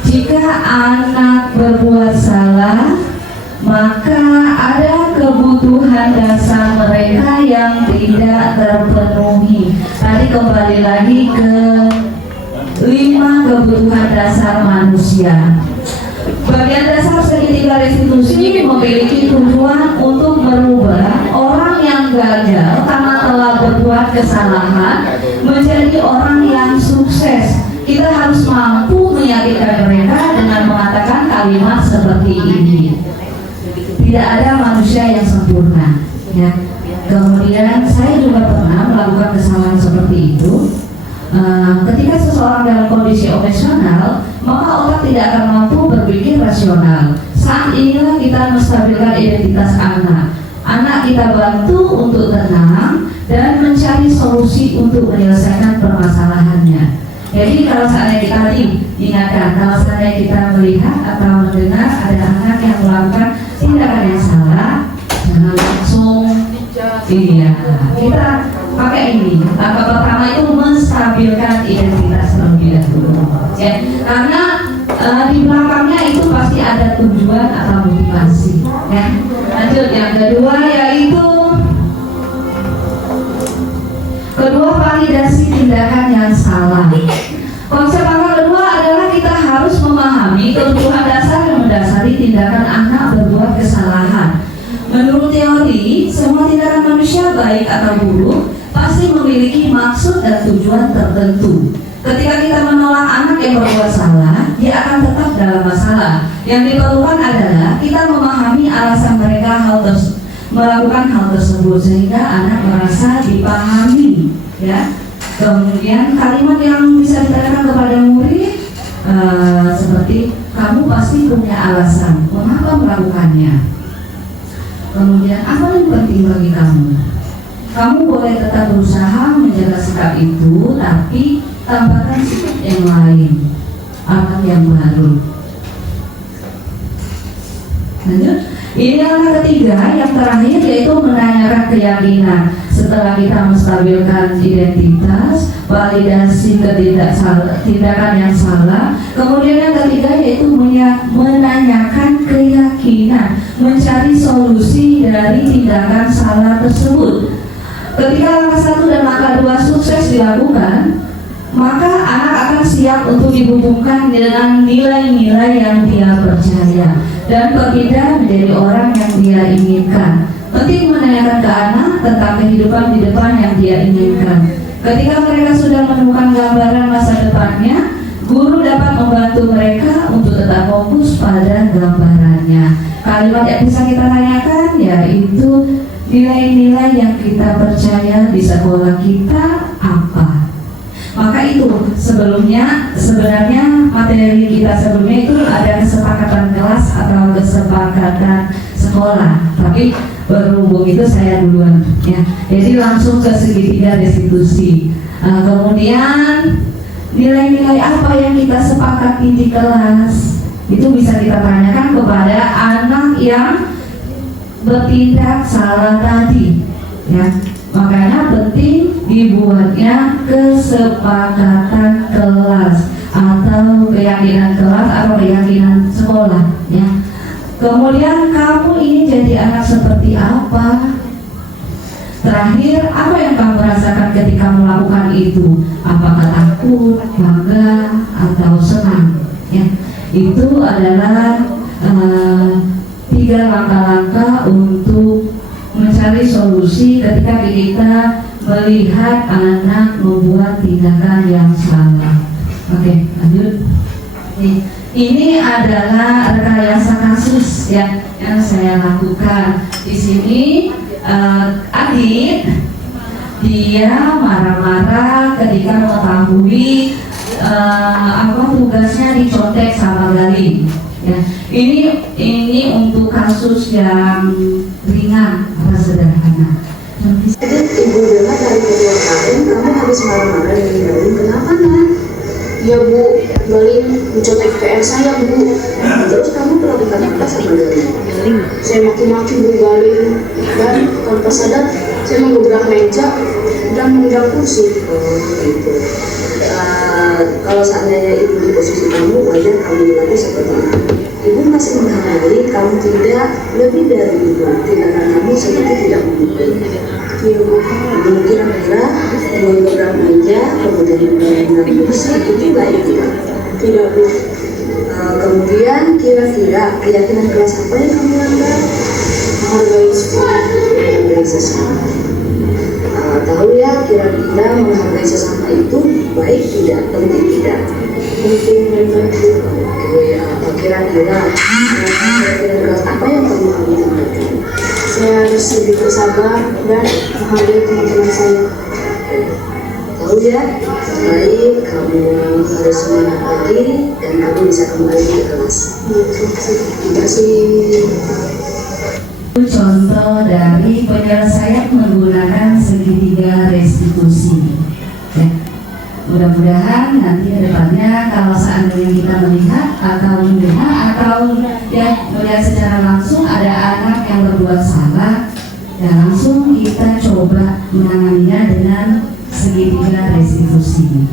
Jika anak berbuat salah, maka ada kebutuhan dasar mereka yang tidak terpenuhi. Tadi kembali lagi ke 5 kebutuhan dasar manusia. Bagian dasar segitiga restitusi memiliki tujuan untuk merubah orang yang gagal karena telah berbuat kesalahan menjadi orang yang sukses. Kita harus mampu meyakinkan mereka dengan mengatakan kalimat seperti ini. Tidak ada manusia yang sempurna, ya. Kemudian saya juga pernah melakukan kesalahan seperti itu. Ketika seseorang dalam kondisi emosional, maka otak tidak akan mampu berpikir rasional. Saat inilah kita menstabilkan identitas anak. Anak kita bantu untuk tenang dan mencari solusi untuk menyelesaikan permasalahannya. Jadi kalau seandainya kita ingatkan, kalau seandainya kita melihat atau mendengar ada anak yang melakukan tindakan yang salah, jangan langsung kita pakai ini. Langkah pertama itu menstabilkan identitas terlebih dahulu, ya. Karena di belakangnya itu pasti ada tujuan atau motivasi, ya. Lanjut, yang kedua yaitu validasi tindakan yang salah. Konsep langkah kedua adalah kita harus memahami kebutuhan dasar yang mendasari tindakan anak berbuat kesalahan. Menurut teori, semua tindakan manusia baik atau buruk pasti memiliki maksud dan tujuan tertentu. Ketika kita menolak anak yang berbuat salah, dia akan tetap dalam masalah. Yang diperlukan adalah kita memahami alasan mereka melakukan hal tersebut sehingga anak merasa dipahami, ya. Kemudian kalimat yang bisa ditanyakan kepada murid seperti kamu pasti punya alasan mengapa melakukannya. Kemudian apa yang penting bagi kamu? Kamu boleh tetap berusaha menjaga sikap itu, tapi tambahkan sikap yang lain atau yang baru. Lanjut. Ini langkah ketiga, yang terakhir, yaitu menanyakan keyakinan. Setelah kita menstabilkan identitas, validasi tindakan yang salah, kemudian yang ketiga yaitu menanyakan keyakinan, mencari solusi dari tindakan salah tersebut. Ketika langkah 1 dan langkah 2 sukses dilakukan, maka anak akan siap untuk dihubungkan dengan nilai-nilai yang dia percaya dan berpindah menjadi orang yang dia inginkan. Penting menanyakan ke anak tentang kehidupan di depan yang dia inginkan. Ketika mereka sudah menemukan gambaran masa depannya, guru dapat membantu mereka untuk tetap fokus pada gambarannya. Kalimat yang bisa kita tanyakan yaitu nilai-nilai yang kita percaya di sekolah kita apa. Maka itu sebenarnya materi kita sebelumnya itu ada kesepakatan kelas atau kesepakatan sekolah, tapi berhubung itu saya duluan, ya. Jadi langsung ke segitiga restitusi. Kemudian nilai-nilai apa yang kita sepakati di kelas itu bisa kita tanyakan kepada anak yang bertindak salah tadi, ya. Makanya penting dibuatnya kesepakatan kelas atau keyakinan kelas atau keyakinan sekolah, ya. Kemudian kamu ini jadi anak seperti apa? Terakhir, apa yang kamu rasakan ketika melakukan itu? Apakah takut, bangga, atau senang? Ya, itu adalah 3 langkah-langkah untuk mencari solusi ketika kita melihat anak membuat tindakan yang salah. Oke, lanjut. Ini adalah rekayasa kasus yang saya lakukan. Di sini Adit dia marah-marah ketika mengetahui tugasnya dicontek sama Gali. Ya, ini untuk kasus yang ringan atau sederhana. Ibu dengar dari kedua tahun kamu habis marah-marah dengan Galin, kenapa nak? Ya bu, Galin mencontek PR saya bu. Terus kamu melakukannya apa sama Galin? Saya maki-maki bu Galin, dan tanpa sadar saya menggebrak meja dan menginjak kursi. Gitu. Kalau seandainya ibu di posisi kamu, wajar kamu berlaku seperti itu. Ibu masih menghargai kamu tidak lebih dari itu. Tindakan kamu seperti tidak mendukung. Ibu kira-kira mengebrak meja, kemudian mengambil kursi, itu baik tidak? Tidak, Bu. Kemudian kira-kira keyakinan kelas apa yang kamu langgar? Menghargai menghargai sesama. Tahu ya, kira-kira menghargai sesama itu baik tidak, penting tidak? Penting memang. Oke, kira-kira keyakinan kelas apa yang kamu langgar? Saya harus lebih bersabar dan menghargai teman-teman saya. Tahu ya, baik, kamu harus semangat lagi dan kamu bisa kembali ke kelas. Terima kasih. Contoh dari penyelesaian menggunakan segitiga restitusi. Ya. Mudah-mudahan nanti ke depannya kalau seandainya kita melihat atau mendengar atau ya melihat secara langsung ada anak yang berbuat salah, ya langsung kita coba menanganinya dengan segitiga restitusi.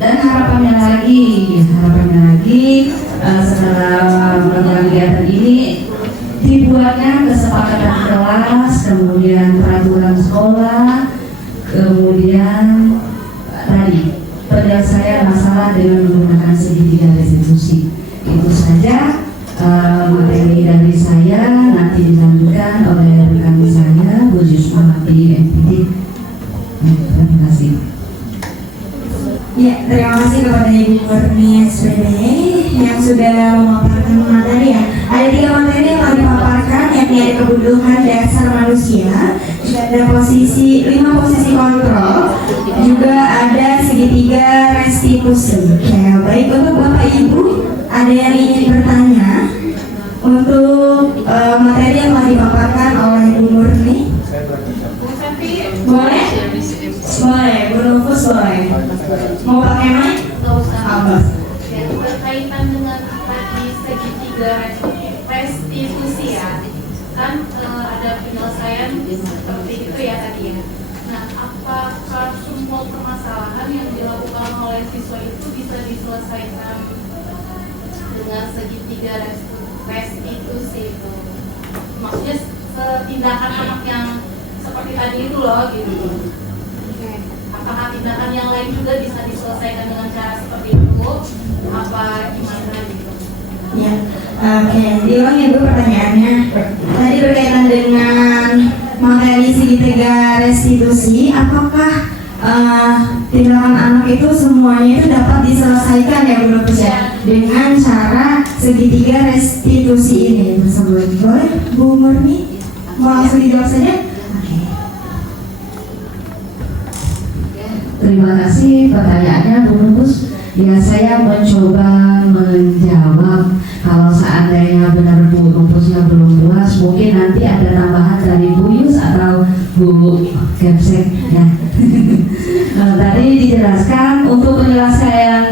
Dan harapannya lagi setelah melakukan kegiatan ini dibuatnya kesepakatan kelas, kemudian peraturan sekolah, kemudian tadi penyelesaian masalah dengan menggunakan segitiga restitusi. Itu saja materi dari saya, nanti dilanjutkan oleh rekan saya Bu Yusma di MPD. Terima kasih. Ya, terima kasih kepada Ibu Murni SPD yang sudah memaparkan materi ya. Ada 3 materi yang telah dipaparkan, yakni ada kebutuhan dasar manusia, juga ada 5 posisi kontrol, juga ada segitiga restitusi. Ya, baik, untuk Bapak Ibu, ada yang ingin bertanya untuk materi yang telah dipaparkan oleh Ibu Murni? Boleh? Boleh, Bu Rufus boleh. Mau pakai mic? Nggak usah. Apa? Ya, berkaitan dengan tadi segitiga restitusi ya, kan ada penyelesaian seperti itu ya tadi ya. Nah, apakah semua permasalahan yang dilakukan oleh siswa itu bisa diselesaikan dengan segitiga restitusi itu? Maksudnya tindakan anak yang seperti tadi itu loh gitu. Apakah tindakan yang lain juga bisa diselesaikan dengan cara seperti itu? Apa gimana gitu? Ya, oke. Diulang ya Bu pertanyaannya. Tadi berkaitan dengan materi segitiga restitusi, apakah tindakan anak itu semuanya itu dapat diselesaikan ya Bu Rufus ya dengan cara segitiga restitusi ini tersebut? Boleh Bu Murni? Mau langsung dijawab saja? Terima kasih pertanyaannya Bu Rufus. Ya, saya mencoba menjawab. Kalau seandainya benar Bu Rufusnya belum puas, mungkin nanti ada tambahan dari Bu Yus atau Bu Kepsek ya. Tadi dijelaskan untuk penyelesaian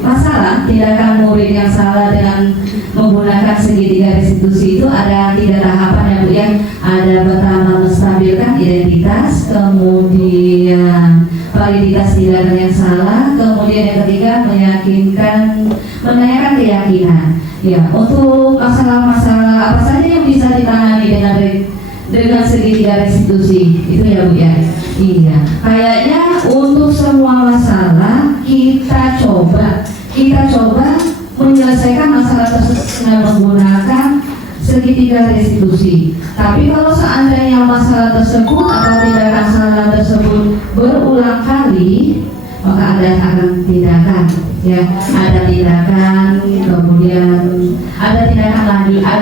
masalah tindakan murid yang salah dengan menggunakan segitiga restitusi itu ada 3 tahapan ya Bu ya. Ada pertama menstabilkan identitas, kemudian validitas tindakan yang salah, kemudian yang ketiga menanyakan keyakinan. Ya, untuk masalah-masalah apa saja yang bisa ditangani dengan segitiga restitusi itu ya Bu ya. Iya, kayaknya untuk semua masalah kita coba menyelesaikan masalah tersebut dengan menggunakan segitiga restitusi. Tapi kalau seandainya masalah tersebut atau tindakan salah tersebut berulang kali, maka akan tindakan ya, ada tindakan, kemudian ada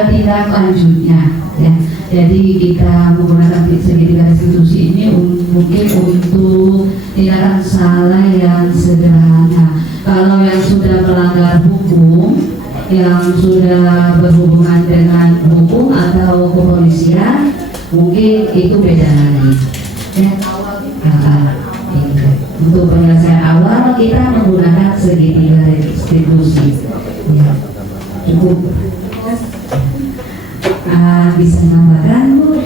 tindak lanjutnya ya. Jadi kita menggunakan segitiga restitusi ini mungkin untuk tindakan salah yang sederhana. Kalau yang sudah melanggar hukum, yang sudah berhubungan dengan hukum atau kepolisian, mungkin itu beda lagi ya. Untuk penyelesaian awal kita menggunakan segitiga restitusi ya. Cukup. Bisa tambahkan Bu?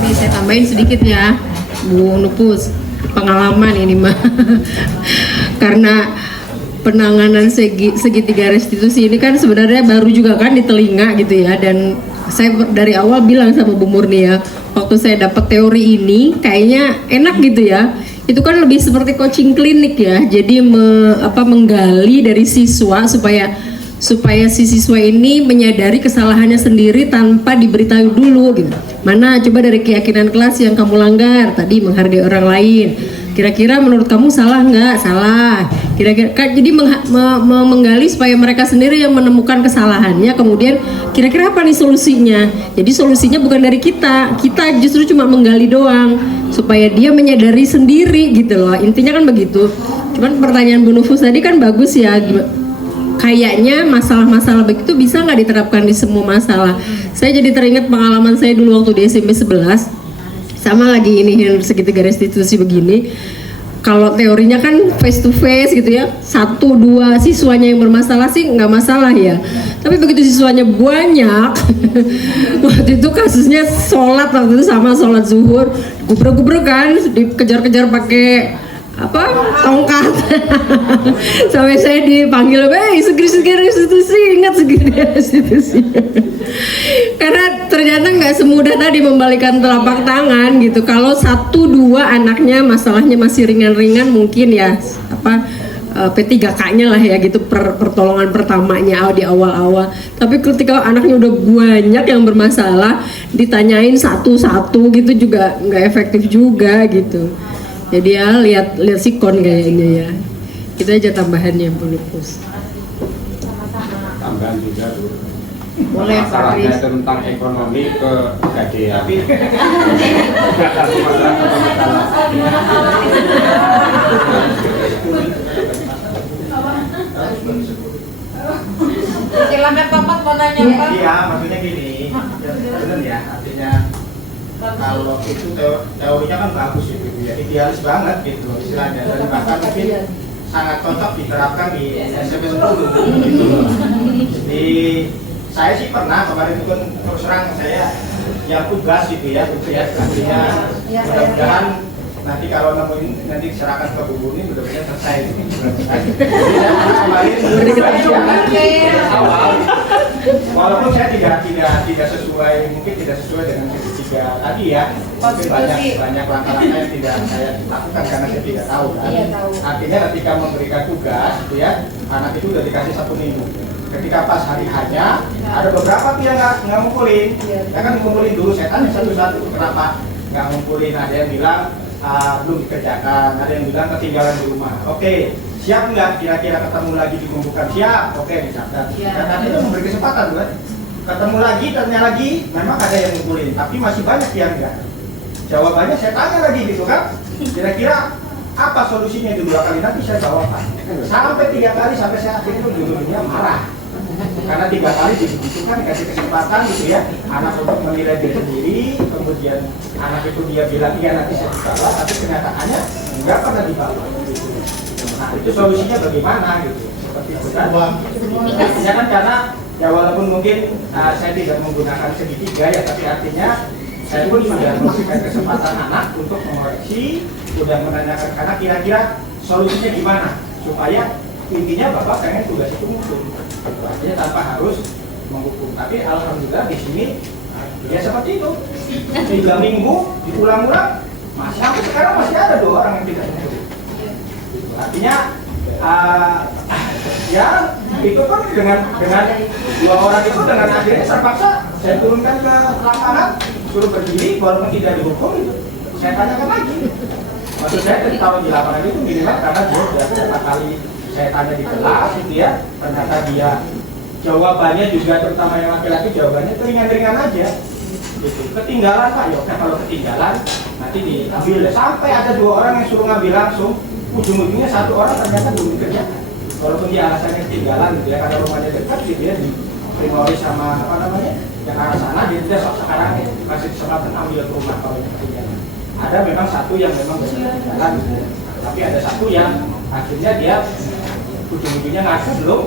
Ini saya tambahin sedikit ya. Bu Nupus, pengalaman ini mah. Karena penanganan segitiga restitusi ini kan sebenarnya baru juga kan di telinga gitu ya, dan saya dari awal bilang sama Bu Murni ya, waktu saya dapat teori ini kayaknya enak gitu ya. Itu kan lebih seperti coaching klinik ya, jadi menggali dari siswa supaya si siswa ini menyadari kesalahannya sendiri tanpa diberitahu dulu gitu. Mana coba dari keyakinan kelas yang kamu langgar tadi, menghargai orang lain. Kira-kira menurut kamu salah nggak? Salah. Kira-kira jadi menggali supaya mereka sendiri yang menemukan kesalahannya. Kemudian kira-kira apa nih solusinya? Jadi solusinya bukan dari kita justru cuma menggali doang supaya dia menyadari sendiri gitu loh. Intinya kan begitu. Cuman pertanyaan Bu Nufus tadi kan bagus ya. Kayaknya masalah-masalah begitu bisa nggak diterapkan di semua masalah. Saya jadi teringat pengalaman saya dulu waktu di SMP 11. Sama lagi ini segitiga restitusi begini. Kalau teorinya kan face to face gitu ya, 1-2 siswanya yang bermasalah sih nggak masalah ya. Tapi begitu siswanya banyak, waktu itu kasusnya sholat waktu itu sama sholat zuhur, gubrek-gubrek kan, dikejar-kejar pakai tongkat. Sampai saya dipanggil, segitiga restitusi, ingat segitiga restitusi. Karena ternyata nggak semudah tadi membalikan telapak tangan gitu. Kalau 1-2 anaknya masalahnya masih ringan-ringan mungkin ya P3K-nya lah ya gitu, pertolongan pertamanya di awal-awal. Tapi ketika anaknya udah banyak yang bermasalah, ditanyain satu-satu gitu juga nggak efektif juga gitu. Jadi ya lihat sikon kayaknya ya. Itu aja tambahannya Bu Nupus. Tambahan juga tuh. Boleh masalahnya tentang ekonomi ke gadean. Tapi nggak satu masalah. Silakan Bapak mau nanya Pak. Iya, maksudnya gini, benar ya, artinya kalau itu teorinya kan bagus ya, gitu ya, idealis banget gitu istilahnya, dan bahkan mungkin sangat cocok diterapkan di SMP 10 gitu. Jadi saya sih pernah kemarin itu kan terus terang saya yang tugas gitu ya, artinya mudah-mudahan nanti kalau nemuin nanti serahkan ke Bu Murni mudah-mudahan selesai gitu. Kemarin awal walaupun saya tidak sesuai, mungkin tidak sesuai dengan segitiga tadi ya, mungkin banyak langkah-langkah yang tidak saya lakukan karena saya tidak tahu kan. Artinya ketika memberikan tugas gitu ya, anak itu udah dikasih 1 minggu. Ketika pas hari hanya ada beberapa yang nggak ngumpulin, ya kan ngumpulin dulu, saya tanya satu-satu kenapa nggak ngumpulin. Ada yang bilang belum dikerjakan, ada yang bilang ketinggalan di rumah. Oke, siap nggak kira-kira ketemu lagi dikumpulkan? Siap, oke dicatat. Karena itu memberi kesempatan kan. Ketemu lagi, tanya lagi, memang ada yang ngumpulin, tapi masih banyak yang enggak. Jawabannya saya tanya lagi gitu kan, kira-kira apa solusinya itu 2 kali, nanti saya jawabkan. Sampai 3 kali, sampai saya akhirnya dulunya marah. Karena 3 kali dibutuhkan dikasih kesempatan gitu ya, anak untuk menilai diri sendiri, kemudian anak itu dia bilang iya nanti saya dibawa, tapi kenyataannya enggak pernah dibawa. Nah itu solusinya bagaimana gitu, seperti itu kan? Artinya kan karena ya walaupun mungkin saya tidak menggunakan segitiga ya, tapi artinya saya pun sudah memberikan kesempatan anak untuk mengoreksi, sudah menanyakan karena kira-kira solusinya gimana supaya intinya Bapak pengen tugas itu muncul. Artinya tanpa harus menghukum. Tapi alhamdulillah di sini ya seperti itu. 3 minggu diulang-ulang, masih sampai sekarang masih ada 2 orang yang tidak muncul. Artinya ya itu pun dengan 2 orang itu dengan akhirnya terpaksa saya turunkan ke lapangan, suruh berdiri walaupun tidak dihukum itu. Saya tanyakan lagi. Maksud saya kalau di lapangan itu minimal karena dia sudah berapa kali saya tanya di kelas gitu ya, ternyata dia jawabannya juga terutama yang laki-laki jawabannya ringan-ringan aja gitu. Ketinggalan Pak, ya kalau ketinggalan nanti diambil ya. Sampai ada 2 orang yang suruh ngambil langsung, ujung-ujungnya 1 orang ternyata belum kerjakan walaupun dia alasannya ketinggalan gitu ya, karena rumahnya dekat gitu ya, di Primori sama yang arah sana, dia tidak sekarang masih kesempatan ambil ke rumah kalau yang ketinggalan. Ada memang 1 yang memang benar ketinggalan gitu ya. Tapi ada 1 yang akhirnya dia ujung-ujungnya ngaku belum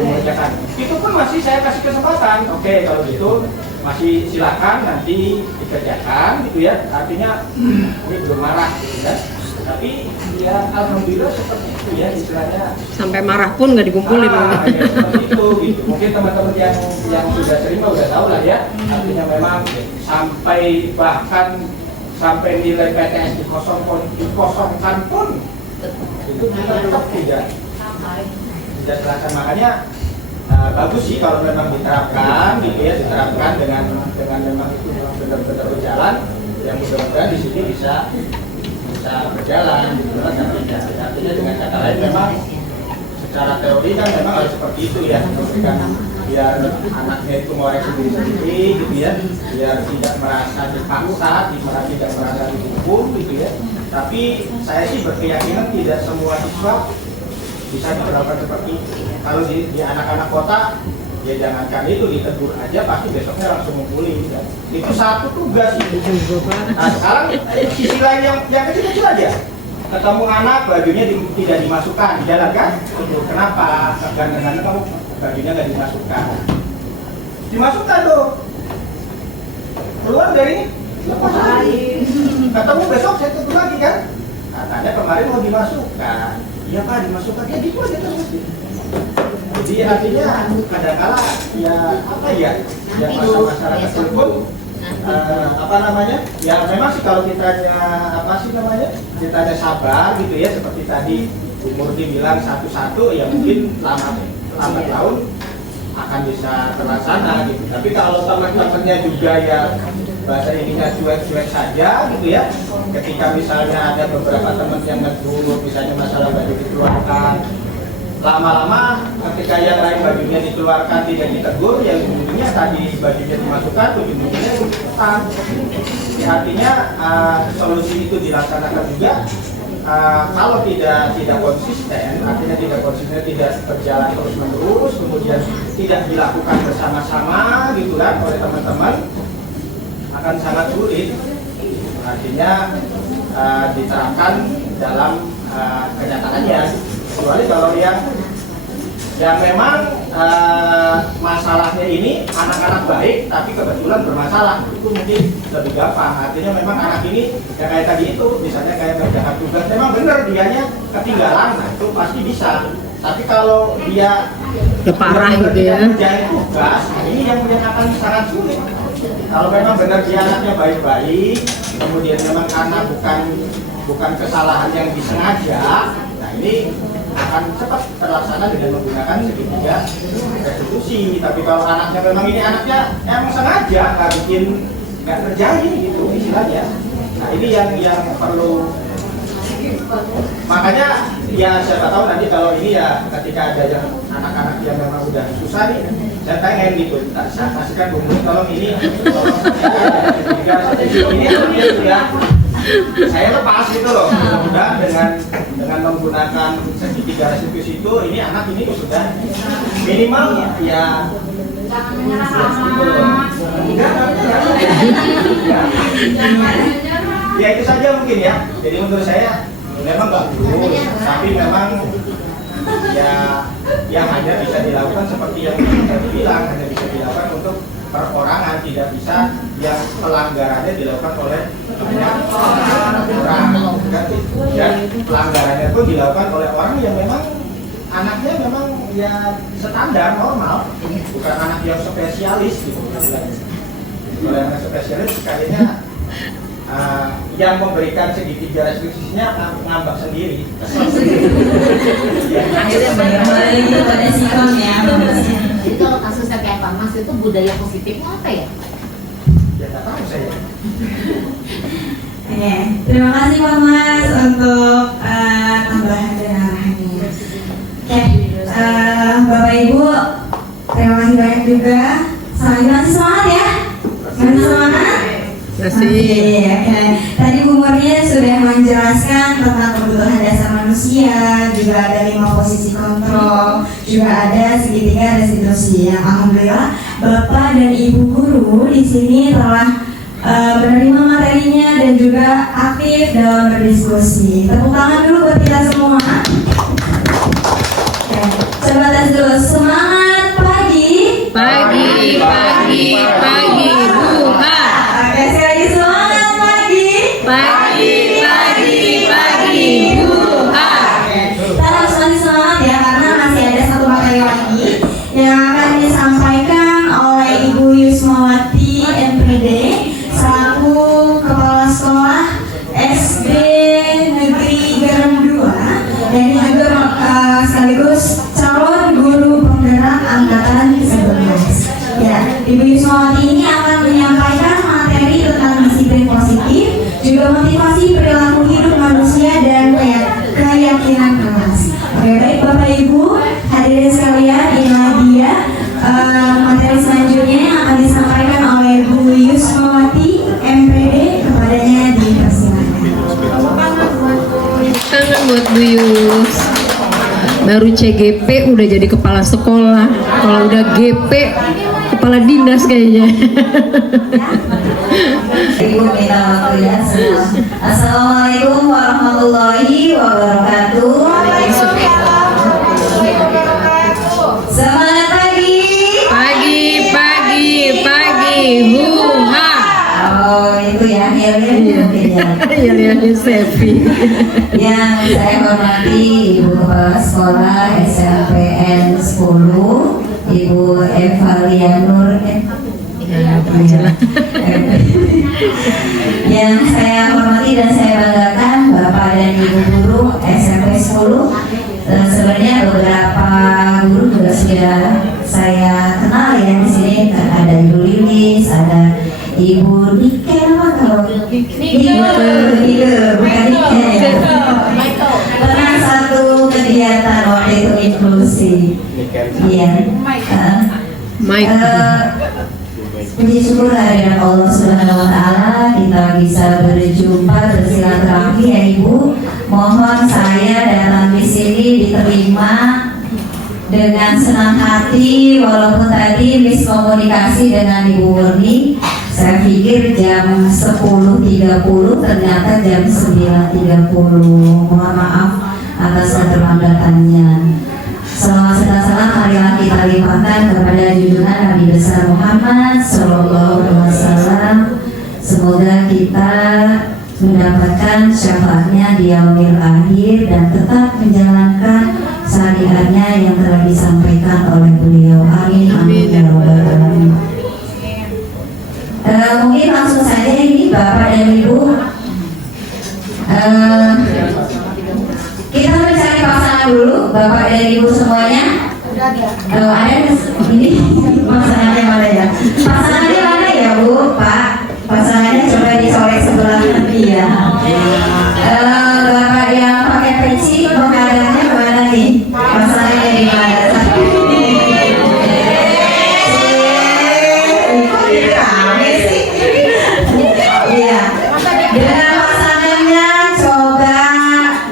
mengerjakan. Itu pun masih saya kasih kesempatan. Oke, kalau gitu masih silakan nanti dikerjakan gitu ya, artinya ini belum marah gitu kan, tapi ya alhamdulillah seperti itu ya istilahnya. Sampai marah pun nggak dikumpulin. Ya, seperti itu gitu. Mungkin teman-teman yang sudah terima udah tahu lah ya, artinya memang sampai bahkan sampai nilai PTS dikosongkan pun itu kita tetap tidak terlaksana. Makanya bagus sih kalau memang diterapkan gitu ya, diterapkan dengan memang itu benar-benar berjalan, yang mudah-mudahan di sini bisa berjalan gitu kan. Artinya dengan kata lain memang secara teori kan memang harus seperti itu ya, memberikan biar anaknya itu ngoreksi diri sendiri gitu ya, biar tidak merasa dipaksa, tidak merasa dihukum gitu ya. Tapi saya sih berkeyakinan tidak semua siswa bisa diperlakukan seperti itu. Kalau di anak-anak kota, ya jangankan itu, ditegur aja pasti besoknya langsung ngumpulin kan. Itu satu tugas itu. Nah sekarang sisi lain yang kecil-kecil aja, ketemu anak bajunya tidak dimasukkan di jalan kan? Kenapa? Kadang-kadang kamu bajunya nggak dimasukkan dong. Keluar dari lepas lagi. Ketemu besok saya tegur lagi kan? Katanya kemarin mau dimasukkan. Iya Pak, dimasukkan. Ya gitu aja terus. Jadi artinya kadang-kala ya apa ya, yang masyarakat tersebut apa namanya, ya memang sih kalau kitanya apa sih namanya, kitanya sabar gitu ya, seperti tadi Bu Murni bilang satu-satu ya mungkin lambat tahun akan bisa terlaksana gitu. Tapi kalau teman-temannya juga ya bahasa ininya cuek-cuek saja gitu ya, ketika misalnya ada beberapa teman yang negur misalnya masalah baju dikeluarkan, lama-lama ketika yang lain bajunya dikeluarkan tidak ditegur, yang ujungnya tadi bajunya dimasukkan, ujung-ujungnya ikutan. Artinya solusi itu dilaksanakan juga kalau tidak konsisten, artinya tidak konsisten, tidak berjalan terus-menerus, kemudian tidak dilakukan bersama-sama gitu kan oleh teman-teman, akan sangat sulit. Artinya diterapkan dalam kenyataannya. Kecuali kalau yang memang masalahnya ini anak-anak baik tapi kebetulan bermasalah, itu mungkin lebih gampang. Artinya memang anak ini ya kayak tadi itu, misalnya kayak kerjakan tugas memang benar dianya ketinggalan, nah itu pasti bisa. Tapi kalau dia parah gitu ya, kerjain tugas, ini yang akan sangat sulit. Kalau memang benar dia anaknya baik-baik, kemudian memang karena bukan kesalahan yang disengaja, nah ini akan cepat terlaksana dengan menggunakan segitiga restitusi. Tapi kalau anaknya memang ini anaknya emang sengaja nggak terjadi gitu istilahnya. Nah ini yang perlu. Makanya ya siapa tahu nanti kalau ini ya ketika ada yang anak-anak yang memang udah susah nih, saya pengen gitu, saya kasihkan Bu Murni tolong ini, ya. Saya lepas gitu loh, mudah-mudahan dengan menggunakan segitiga restitusi itu, ini anak ini sudah minimal ya jangan menyerah sama. Ya itu saja mungkin ya. Jadi menurut saya memang nggak perlu, tapi memang ya hanya bisa dilakukan seperti yang tadi bilang, hanya bisa dilakukan untuk perorangan, tidak bisa yang pelanggarannya dilakukan oleh banyak orang. Dan pelanggarannya pun dilakukan oleh orang yang memang anaknya memang ya standar normal, bukan anak yang spesialis gitu. Kalau anak spesialis kayaknya yang memberikan segitiga restitusinya ngambak sendiri, kesel sendiri. Akhirnya balik pada sikap ya. Jadi kalau kasusnya kayak Pak Mas itu budaya positifnya apa ya? Ya nggak tahu saya. Oke, terima kasih Pak Mas untuk tambahan dan arahannya. Oke, Bapak Ibu, terima kasih banyak juga. Masih semangat ya? Masih semangat? Oke. Tadi Bu Murni sudah menjelaskan tentang kebutuhan dasar manusia, juga ada 5 posisi kontrol, juga ada segitiga restitusi. Yang alhamdulillah Bapak dan Ibu guru di sini telah menerima materinya dan juga aktif dalam berdiskusi. Tepuk tangan dulu buat kita semua. Oke, coba tes dulu. Semangat pagi. pagi. baru CGP udah jadi kepala sekolah, kalau udah GP kepala dinas kayaknya. Ibu minta waktunya semua. Assalamualaikum warahmatullahi wabarakatuh. Selamat pagi. Pagi, huha. Oh itu ya, mungkin ya. Iya, Sevi. Yang saya hormati Ibu Kepala Sekolah SMPN 10, Ibu Evalia Nur. Yang saya hormati dan saya banggakan Bapak dan Ibu guru SMP 10. Sebenarnya beberapa guru juga sudah saya kenal ya di sini. Ada Ibu Lilis, ada Ibu Niken, apa kalau Nike, bukan Niken ya. Pernah satu kegiatan waktu itu inklusi. Iya. Mike. Puji syukur kehadiran Allah Subhanahu Wa Taala kita bisa berjumpa bersilaturahmi ya Ibu. Mohon saya datang di sini diterima dengan senang hati walaupun tadi miskomunikasi dengan Ibu Murni. Saya pikir jam 10.30 ternyata jam 9.30. Mohon maaf atas keterlambatannya. Salawat serta salam marilah kita limpahkan kepada junjungan Nabi besar Muhammad Sallallahu Alaihi Wasallam. Semoga kita mendapatkan syafaatnya di yaumil akhir dan tetap menjalankan syariatnya yang telah disampaikan oleh beliau. Amin amin ya rabbal alamin. Mungkin langsung saja ini Bapak dan Ibu, kita mencari pasangan dulu, Bapak dan Ibu semuanya. Ada ini pasangannya mana ya? Pasangannya mana ya Bu, Pak? Pasangannya coba dicolek sebelah ya. Bapak yang pakai peci, pengadangnya mana nih? Pasangannya di mana? Dengan pasangannya coba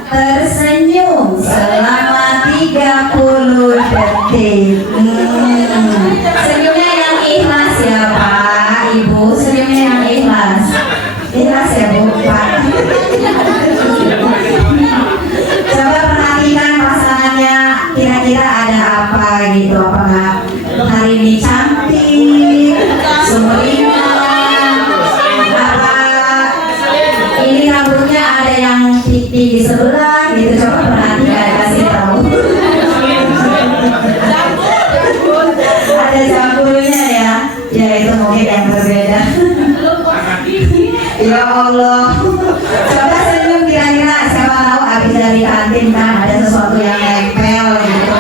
tersenyum selama 30 detik. Senyumnya yang ikhlas ya Pak, Ibu. Senyumnya yang ikhlas. Ikhlas ya Bu, Pak. Coba perhatikan pasangannya, kira-kira ada apa gitu. Apakah hari ini cantik, sumringah, ini rambutnya ada yang pipi di sebelah gitu, coba perhatikan, kasih tahu. Ada jambulnya ya, ya itu mungkin yang berbeda. Ya Allah, coba senyum kira-kira, siapa tahu habis dari kantin kan ada sesuatu yang nempel gitu.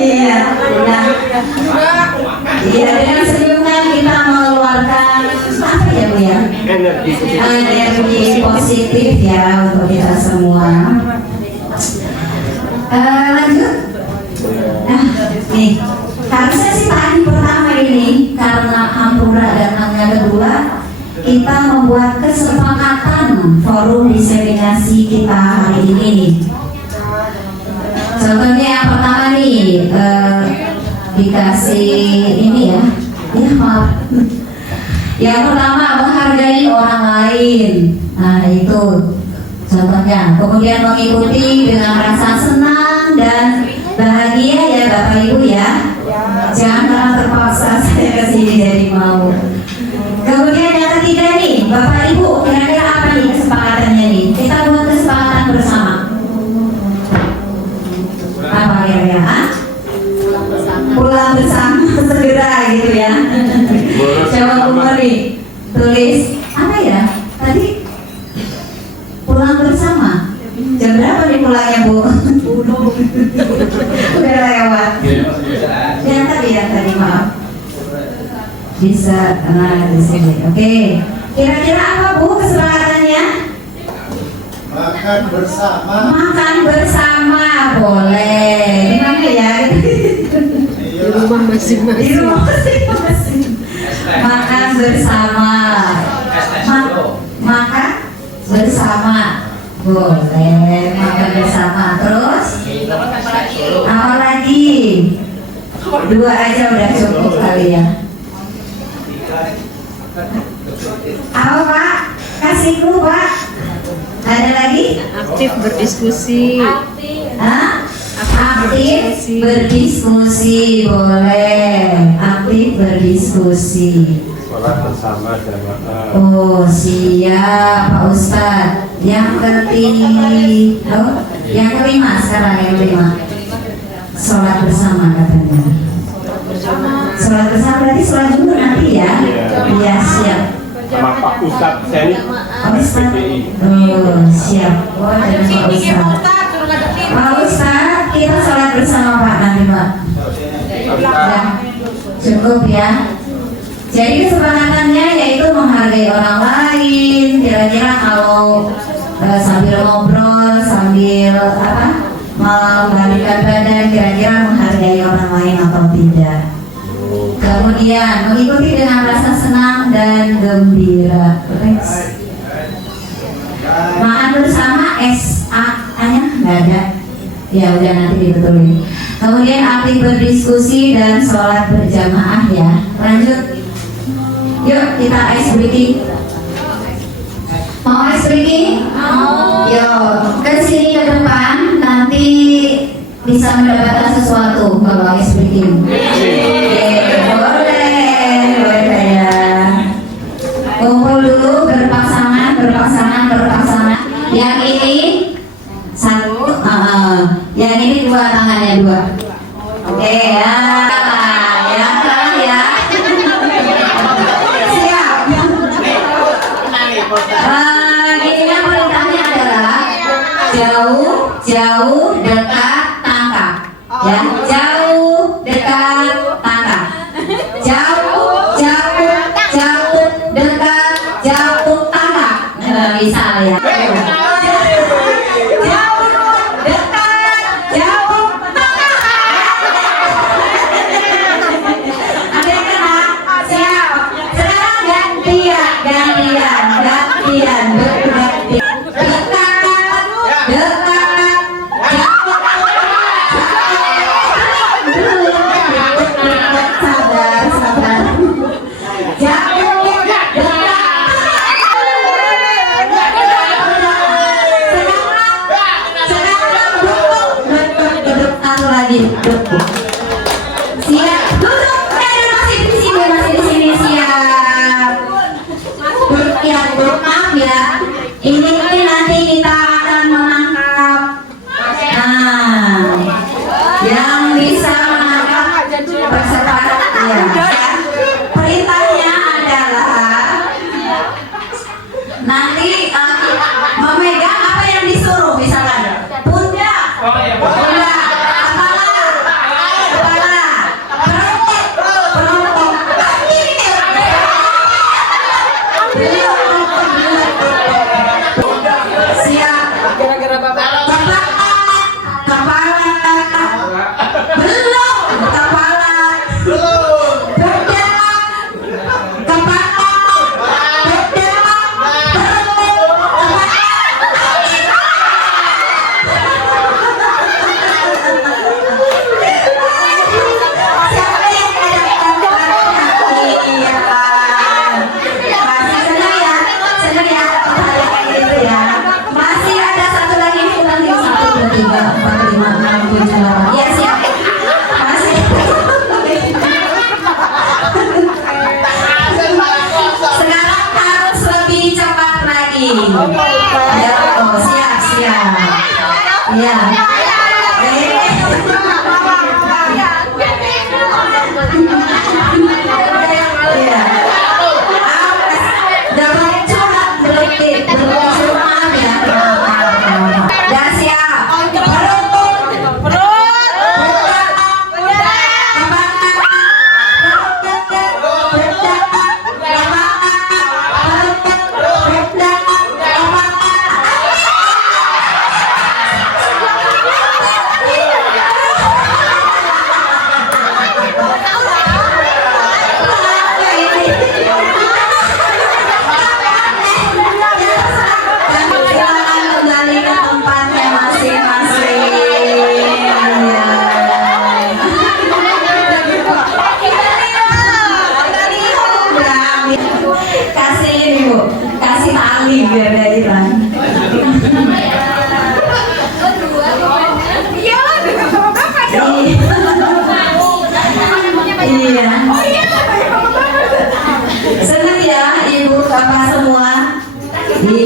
Iya, nah. Iya, dengan senyuman kita mengeluarkan apa ya Bu ya? Energi positif ya untuk kita semua. Lanjut. Nah, nih harusnya sih tadi pertama ini karena Ampura datangnya kedua, kita membuat kesepakatan forum diseminasi kita hari ini nih. Contohnya yang pertama nih, dikasih ini ya maaf. Yang pertama menghargai orang lain. Nah itu contohnya. Kemudian mengikuti dengan rasa senang dan bahagia ya Bapak Ibu ya. Jangan karena terpaksa saya kesini jadi mau. Kemudian yang ketiga nih Bapak Ibu, kira-kira apa nih kesepakatannya nih? Kita buat kesepakatan bersama. Apa kira-kira? Pulang bersama segera gitu ya. Coba Bu Mari tulis apa ya tadi, pulang bersama. Jam berapa nih pulangnya Bu? Udah lewat. Yang tadi maaf. Bisa di sini. Oke. Kira-kira apa Bu kesepakatannya? Makan bersama. Makan bersama boleh. Di mana ya? Di rumah masing-masing. Di rumah masing-masing. Makan bersama. Makan Boleh makan bersama. Terus apa lagi? 2 aja udah cukup kali ya. Apa Pak? Kasih clue Pak. Ada lagi? Aktif berdiskusi. Hah? Aktif berdiskusi. Boleh. Aktif berdiskusi. Sholat bersama jamaah. Oh siap Pak Ustadz. Yang kelima sekarang yang kelima. Sholat bersama katanya. Sholat bersama berarti sholat dulu nanti ya. Iya siap. Sama Pak Ustadz Seni. Pak Ustadz. Oh siap. Oh dengan Pak Ustadz. Pak Ustadz kita sholat bersama Pak nanti Pak. Ya, cukup ya. Jadi kesepakatannya yaitu menghargai orang lain. Kira-kira kalau sambil ngobrol, sambil membalikkan badan, kira-kira menghargai orang lain atau tidak. Kemudian mengikuti dengan rasa senang dan gembira. Makan bersama SA-nya nggak ada. Ya udah nanti dibetulin. Kemudian aktif berdiskusi dan sholat berjamaah ya. Lanjut. Yuk kita ice breaking. Mau ice breaking? Mau. Yuk ke sini ke depan nanti bisa mendapatkan sesuatu kalau ice breaking. Boleh ya. Kumpul dulu berpasangan. Yang ini satu, yang ini 2 tangannya 2. Oke ya. Gini perintahnya adalah jauh, dekat, tangkap. Ya, jauh, dekat, tangkap. Jauh, dekat, tangkap. Bisa ya. Siap, duduk. Masih di sini siap. Maaf ya. Ini nanti kita akan menangkap. Yang bisa menangkap peserta ya. Perintahnya adalah nanti memegang apa yang disuruh, misalkan pundak.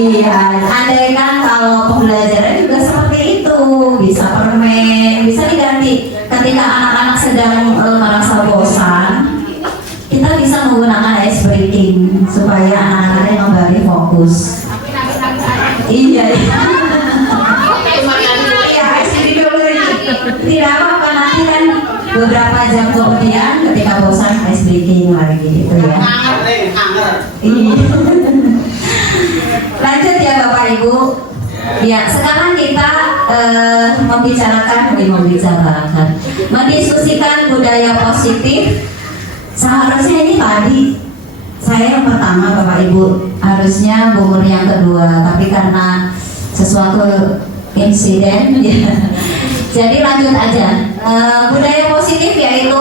Iya, andaikan kalau pembelajaran juga seperti itu, bisa permen, bisa diganti. Ketika anak-anak sedang merasa bosan, kita bisa menggunakan ice breaking supaya anak-anaknya kembali fokus. Iya. Iya, ice breaking dulu. Tidak apa-apa, nanti kan beberapa jam kemudian ketika bosan ice breaking lagi, gitu ya. Iya. Lanjut ya Bapak Ibu. Ya, sekarang kita mendiskusikan budaya positif. Seharusnya ini tadi saya yang pertama Bapak Ibu, harusnya Bu Murni yang kedua, tapi karena sesuatu insiden ya. Jadi lanjut aja. Budaya positif yaitu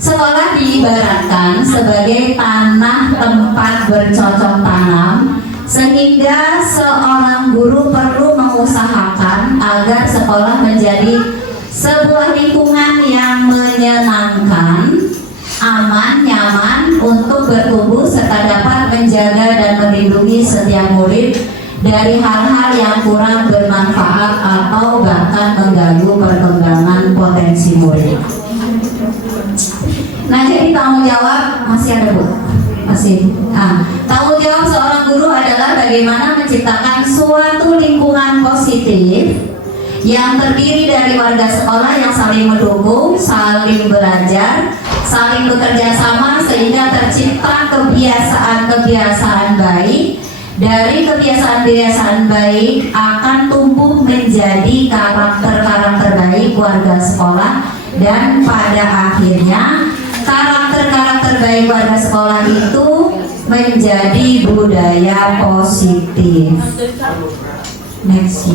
sekolah diibaratkan sebagai tanah tempat bercocok tanam, sehingga seorang guru perlu mengusahakan agar sekolah menjadi sebuah lingkungan yang menyenangkan, aman, nyaman untuk bertumbuh serta dapat menjaga dan melindungi setiap murid dari hal-hal yang kurang bermanfaat atau bahkan mengganggu perkembangan potensi murid. Nah, jadi tanggung jawab masih ada Bu? Masih. Tanggung jawab seorang guru adalah bagaimana menciptakan suatu lingkungan positif yang terdiri dari warga sekolah yang saling mendukung, saling belajar, saling bekerja sama sehingga tercipta kebiasaan-kebiasaan baik. Dari kebiasaan-kebiasaan baik akan tumbuh menjadi karakter-karakter baik warga sekolah, dan pada akhirnya karakter-karakter baik warga sekolah itu menjadi budaya positif. Next.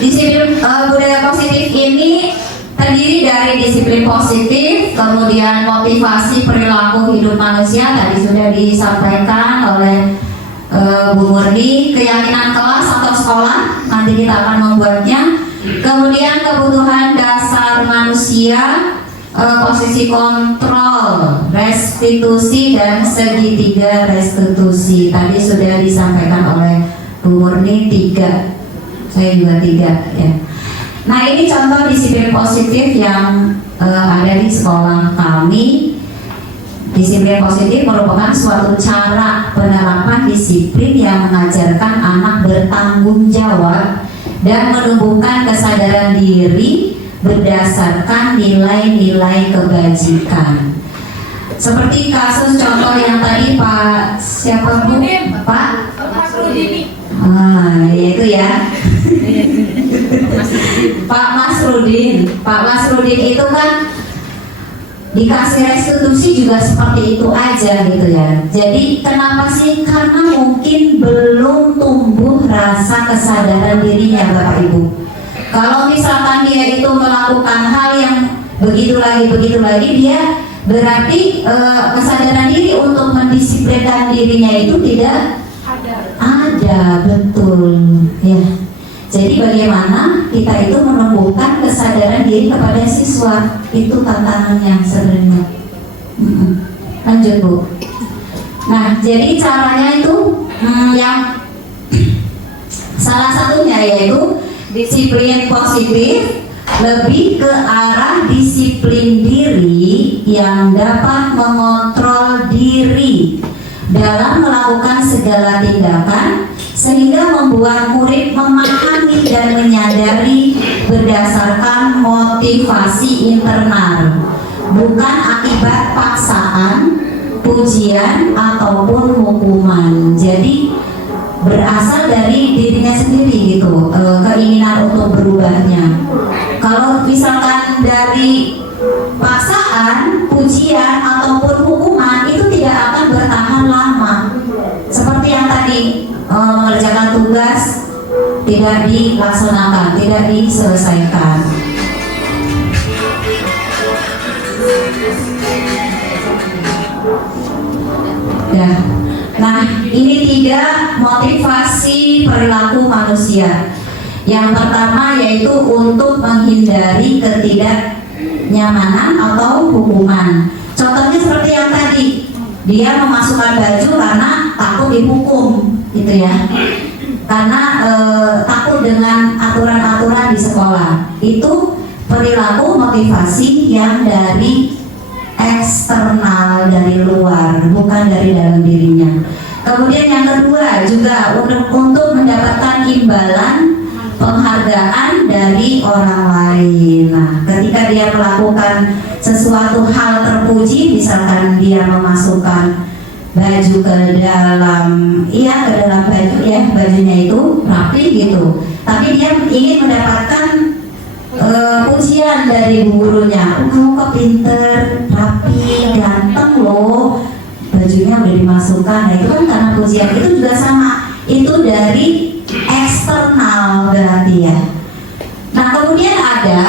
Disiplin budaya positif ini terdiri dari disiplin positif, kemudian motivasi perilaku hidup manusia, tadi sudah disampaikan oleh Bu Murni, keyakinan kelas atau sekolah, nanti kita akan membuatnya, kemudian kebutuhan dasar manusia, posisi kontrol, restitusi, dan segitiga restitusi, tadi sudah disampaikan oleh Bu Murni 3, saya juga 3 ya. Nah, ini contoh disiplin positif yang ada di sekolah kami. Disiplin positif merupakan suatu cara penerapan disiplin yang mengajarkan anak bertanggung jawab dan menumbuhkan kesadaran diri berdasarkan nilai-nilai kebajikan. Seperti kasus contoh yang tadi Pak siapa Bu? Pak Rudini. Yaitu ya. Pak Masrudin itu kan dikasih restitusi juga seperti itu aja gitu ya. Jadi kenapa sih? Karena mungkin belum tumbuh rasa kesadaran dirinya Bapak Ibu. Kalau misalkan dia itu melakukan hal yang begitu lagi dia berarti kesadaran diri untuk mendisiplinkan dirinya itu tidak ada, betul ya. Jadi bagaimana kita itu menumbuhkan kesadaran diri kepada siswa, itu tantangannya sebenarnya. Lanjut Bu. Nah, jadi caranya itu yang salah satunya yaitu disiplin positif, lebih ke arah disiplin diri yang dapat mengontrol diri dalam melakukan segala tindakan, sehingga membuat murid memahami dan menyadari berdasarkan motivasi internal, bukan akibat paksaan, pujian, ataupun hukuman. Jadi berasal dari dirinya sendiri gitu, keinginan untuk berubahnya. Kalau misalkan dari paksaan, pujian, ataupun hukuman, itu tidak akan bertahan lama. Seperti yang tadi, mengerjakan tugas tidak dilaksanakan, tidak diselesaikan. Ya. Nah, ini 3 motivasi perilaku manusia. Yang pertama yaitu untuk menghindari ketidaknyamanan atau hukuman. Contohnya seperti yang tadi, dia memasukkan baju karena takut dihukum gitu ya, karena takut dengan aturan-aturan di sekolah. Itu perilaku motivasi yang dari eksternal, dari luar, bukan dari dalam dirinya. Kemudian yang kedua juga untuk mendapatkan imbalan penghargaan dari orang lain. Nah, ketika dia melakukan sesuatu hal terpuji, misalkan dia memasukkan baju ke dalam baju ya, bajunya itu rapi gitu, tapi dia ingin mendapatkan pujian dari gurunya. Kamu kok pinter, rapi, ganteng loh, bajunya udah dimasukkan. Nah, itu kan karena pujian. Itu juga sama, itu dari eksternal berarti ya. Nah, kemudian ada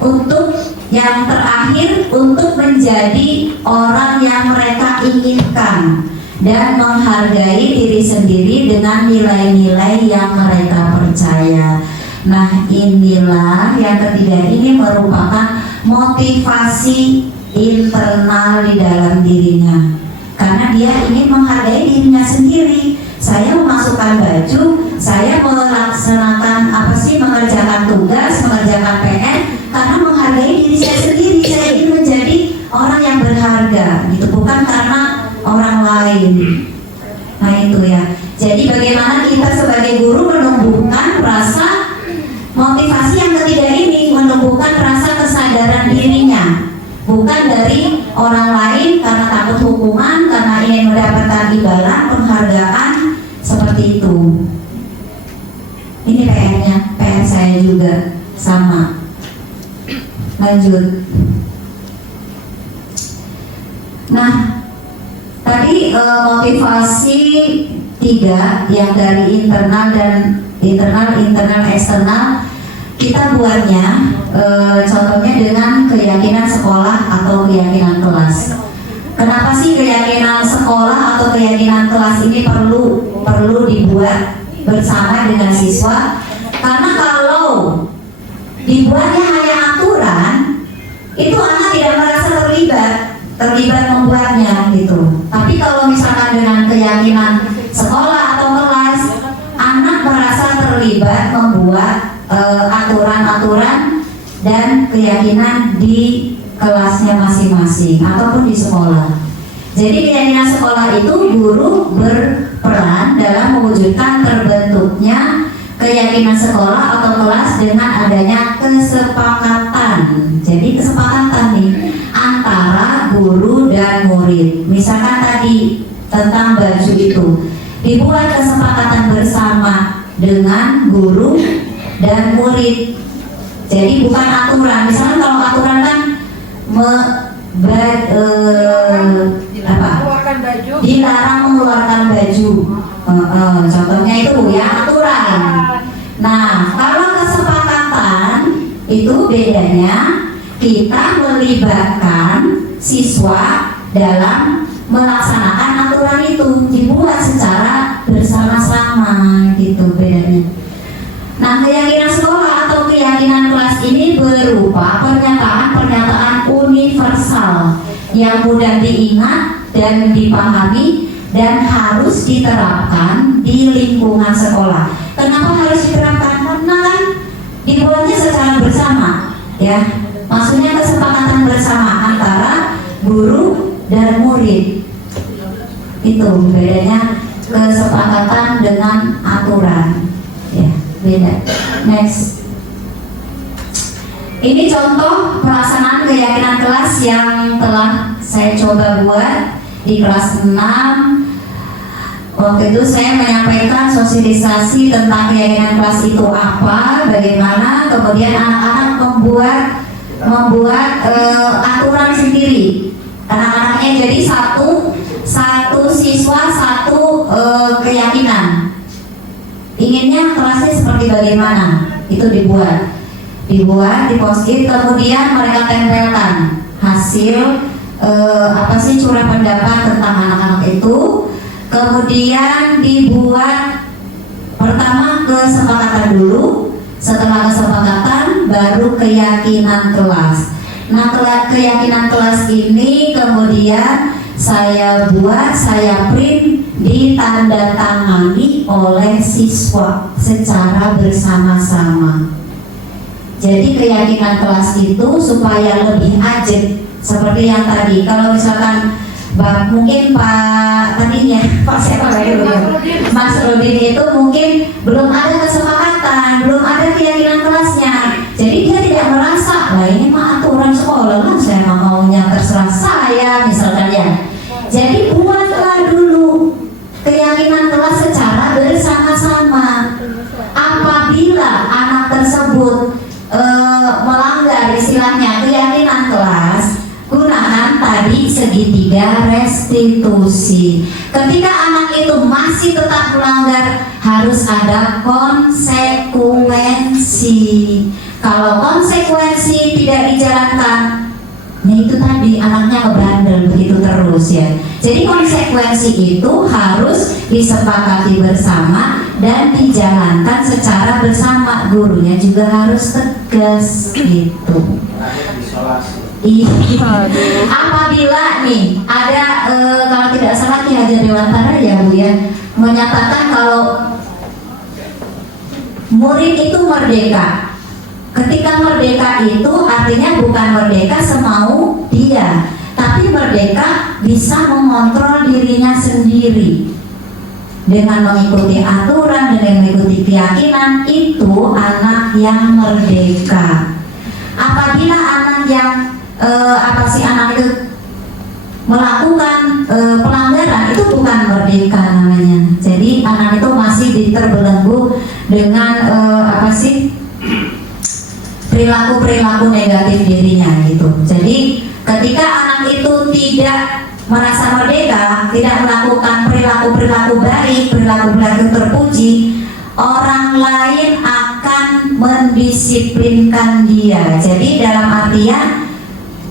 untuk yang terakhir, untuk menjadi orang yang mereka inginkan dan menghargai diri sendiri dengan nilai-nilai yang mereka percaya. Nah, inilah yang ketiga, ini merupakan motivasi internal di dalam dirinya, karena dia ingin menghargai dirinya sendiri. Saya memasukkan baju, saya melaksanakan mengerjakan tugas, mengerjakan PR karena menghargai diri saya sendiri. Saya ingin menjadi orang yang berharga gitu, bukan karena orang lain. Nah, itu ya. Jadi bagaimana kita sebagai guru menumbuhkan rasa motivasi yang ketiga ini, menumbuhkan rasa kesadaran dirinya, bukan dari orang lain karena takut hukuman, karena ingin mendapatkan imbalan, penghargaan, seperti itu. Ini PR saya juga sama. Lanjut. Nah, tadi motivasi 3 yang dari internal, eksternal, kita buatnya contohnya dengan keyakinan sekolah atau keyakinan kelas. Kenapa sih keyakinan sekolah atau keyakinan kelas ini perlu dibuat bersama dengan siswa? Karena kalau dibuatnya hanya aturan, itu anak tidak merasa terlibat membuatnya gitu. Tapi kalau misalkan dengan keyakinan sekolah atau kelas, anak merasa terlibat membuat aturan-aturan dan keyakinan di kelasnya masing-masing ataupun di sekolah. Jadi keyakinan sekolah itu guru berperan dalam mewujudkan terbentuknya keyakinan sekolah atau kelas dengan adanya kesepakatan. Jadi kesepakatan nih antara guru dan murid. Misalkan tadi tentang baju itu dibuat kesepakatan bersama dengan guru dan murid. Jadi bukan aturan. Misalnya kalau aturan kan dilarang mengeluarkan baju. Contohnya itu ya aturan. Nah, kalau kesepakatan itu bedanya kita melibatkan siswa dalam melaksanakan aturan itu, dibuat secara bersama-sama gitu bedanya. Nah, keyakinan sekolah atau keyakinan kelas ini berupa pernyataan-pernyataan universal yang mudah diingat dan dipahami dan harus diterapkan di lingkungan sekolah. Kenapa harus diterapkan? Karena kan dibuatnya secara bersama, ya. Maksudnya kesepakatan bersama antara guru dan murid. Itu bedanya kesepakatan dengan aturan, ya, beda. Next. Ini contoh pelaksanaan keyakinan kelas yang telah saya coba buat di kelas 6. Waktu itu saya menyampaikan sosialisasi tentang keyakinan kelas itu apa, bagaimana, kemudian anak-anak membuat aturan sendiri. Anak-anaknya jadi satu siswa satu keyakinan. Inginnya kelasnya seperti bagaimana? Itu dibuat di post-it, kemudian mereka tempelkan hasil curah pendapat tentang anak-anak itu. Kemudian dibuat pertama kesepakatan dulu, setelah kesepakatan baru keyakinan kelas. Nah, keyakinan kelas ini kemudian saya buat, saya print, ditandatangani oleh siswa secara bersama-sama. Jadi keyakinan kelas itu supaya lebih ajak, seperti yang tadi. Kalau misalkan mungkin Pak tadinya Pak siapa dulu ya, Mas Rudin itu mungkin belum ada kesepakatan, belum ada keyakinan kelasnya. Jadi dia tidak merasa, lah ini mah aturan sekolah lah, saya maunya terserah saya misalkan ya. Jadi buatlah dulu keyakinan kelas secara bersama-sama. Apabila anak tersebut melanggar istilahnya keyakinan kelas, gunakan tadi segitiga restitusi. Ketika anak itu masih tetap melanggar, harus ada konsekuensi. Kalau konsekuensi tidak dijalankan, nah itu tadi anaknya ngebandel begitu terus ya. Jadi konsekuensi itu harus disepakati bersama dan dijalankan secara bersama. Gurunya juga harus tegas gitu. Apabila nih ada kalau tidak salah Ki Hajar Dewantara ya Bu ya, menyatakan kalau murid itu merdeka. Ketika merdeka itu artinya bukan merdeka semau dia, tapi merdeka bisa mengontrol dirinya sendiri dengan mengikuti aturan, dengan mengikuti keyakinan. Itu anak yang merdeka. Apabila anak yang anak itu melakukan pelanggaran, itu bukan merdeka namanya. Jadi anak itu masih terbelenggu dengan perilaku-perilaku negatif dirinya gitu. Jadi ketika anak itu tidak merasa merdeka, tidak melakukan perilaku-perilaku baik, perilaku-perilaku terpuji, orang lain akan mendisiplinkan dia. Jadi dalam artian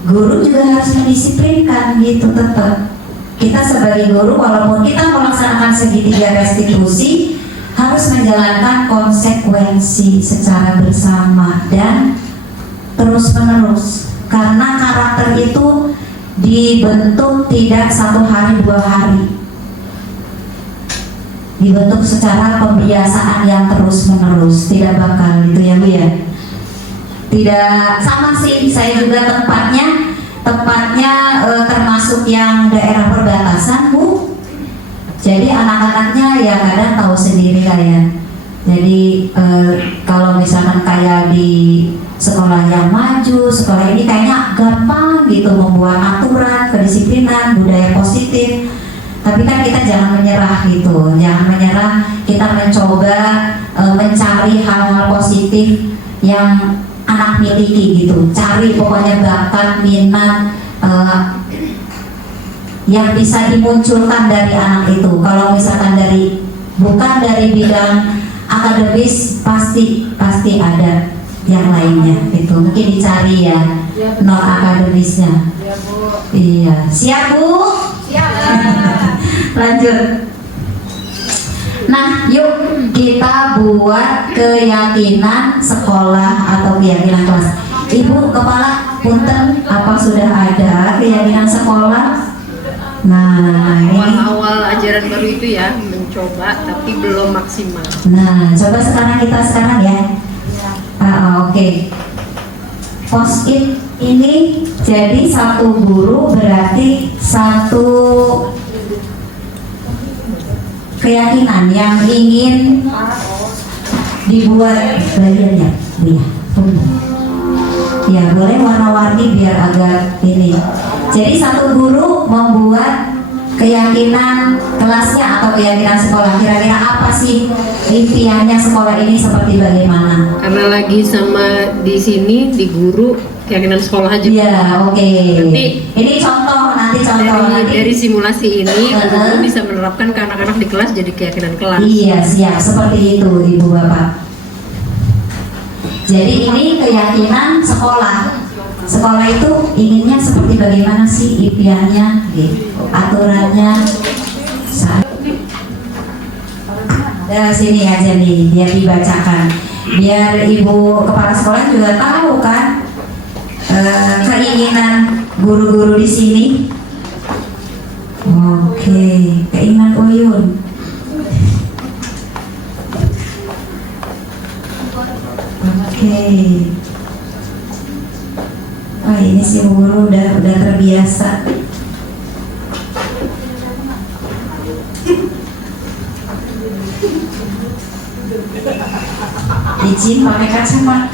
guru juga harus mendisiplinkan gitu tetap. Kita sebagai guru walaupun kita melaksanakan segitiga restitusi, harus menjalankan konsekuensi secara bersama dan terus menerus, karena karakter itu dibentuk tidak 1 hari 2 hari, dibentuk secara pembiasaan yang terus menerus, tidak bakal gitu ya Bu ya. Tidak sama sih, saya juga tempatnya termasuk yang daerah perbatasan Bu. Jadi anak-anaknya ya kadang tahu sendiri lah ya. Jadi kalau misalkan kayak di sekolah yang maju, sekolah ini kayaknya gampang gitu membuat aturan, kedisiplinan, budaya positif. Tapi kan kita jangan menyerah gitu, jangan menyerah. Kita mencoba mencari hal-hal positif yang anak miliki gitu. Cari pokoknya bakat, minat yang bisa dimunculkan dari anak itu. Kalau misalkan bukan dari bidang akademis, pasti ada yang lainnya itu. Mungkin dicari ya non akademisnya. Ya Bu. Iya, siap Bu? Siap. Lanjut. Nah, yuk kita buat keyakinan sekolah atau keyakinan kelas. Ibu kepala punten, apa sudah ada keyakinan sekolah? Nah, awal-awal ajaran baru itu ya mencoba tapi belum maksimal. Nah, coba sekarang ya. Oke. Post-it ini jadi 1 guru berarti 1 keyakinan yang ingin dibuat bagiannya. Ya, boleh warna-warni biar agak ini. Jadi 1 guru membuat keyakinan kelasnya atau keyakinan sekolah. Kira-kira apa sih impiannya sekolah ini seperti bagaimana? Karena lagi sama di sini di guru keyakinan sekolah aja. Iya, oke. Nanti ini contoh dari simulasi ini guru bisa menerapkan ke anak-anak di kelas jadi keyakinan kelas. Iya, siap. Seperti itu Ibu Bapak. Jadi ini keyakinan sekolah. Sekolah itu inginnya seperti bagaimana sih impiannya, gitu. Aturannya. Dari sini aja nih, biar dibacakan, biar Ibu kepala sekolah juga tahu kan keinginan guru-guru di sini. Oke, keinginan Uyun. Oke. Oh, ini si Wuru udah terbiasa. Izin pakai kacamata.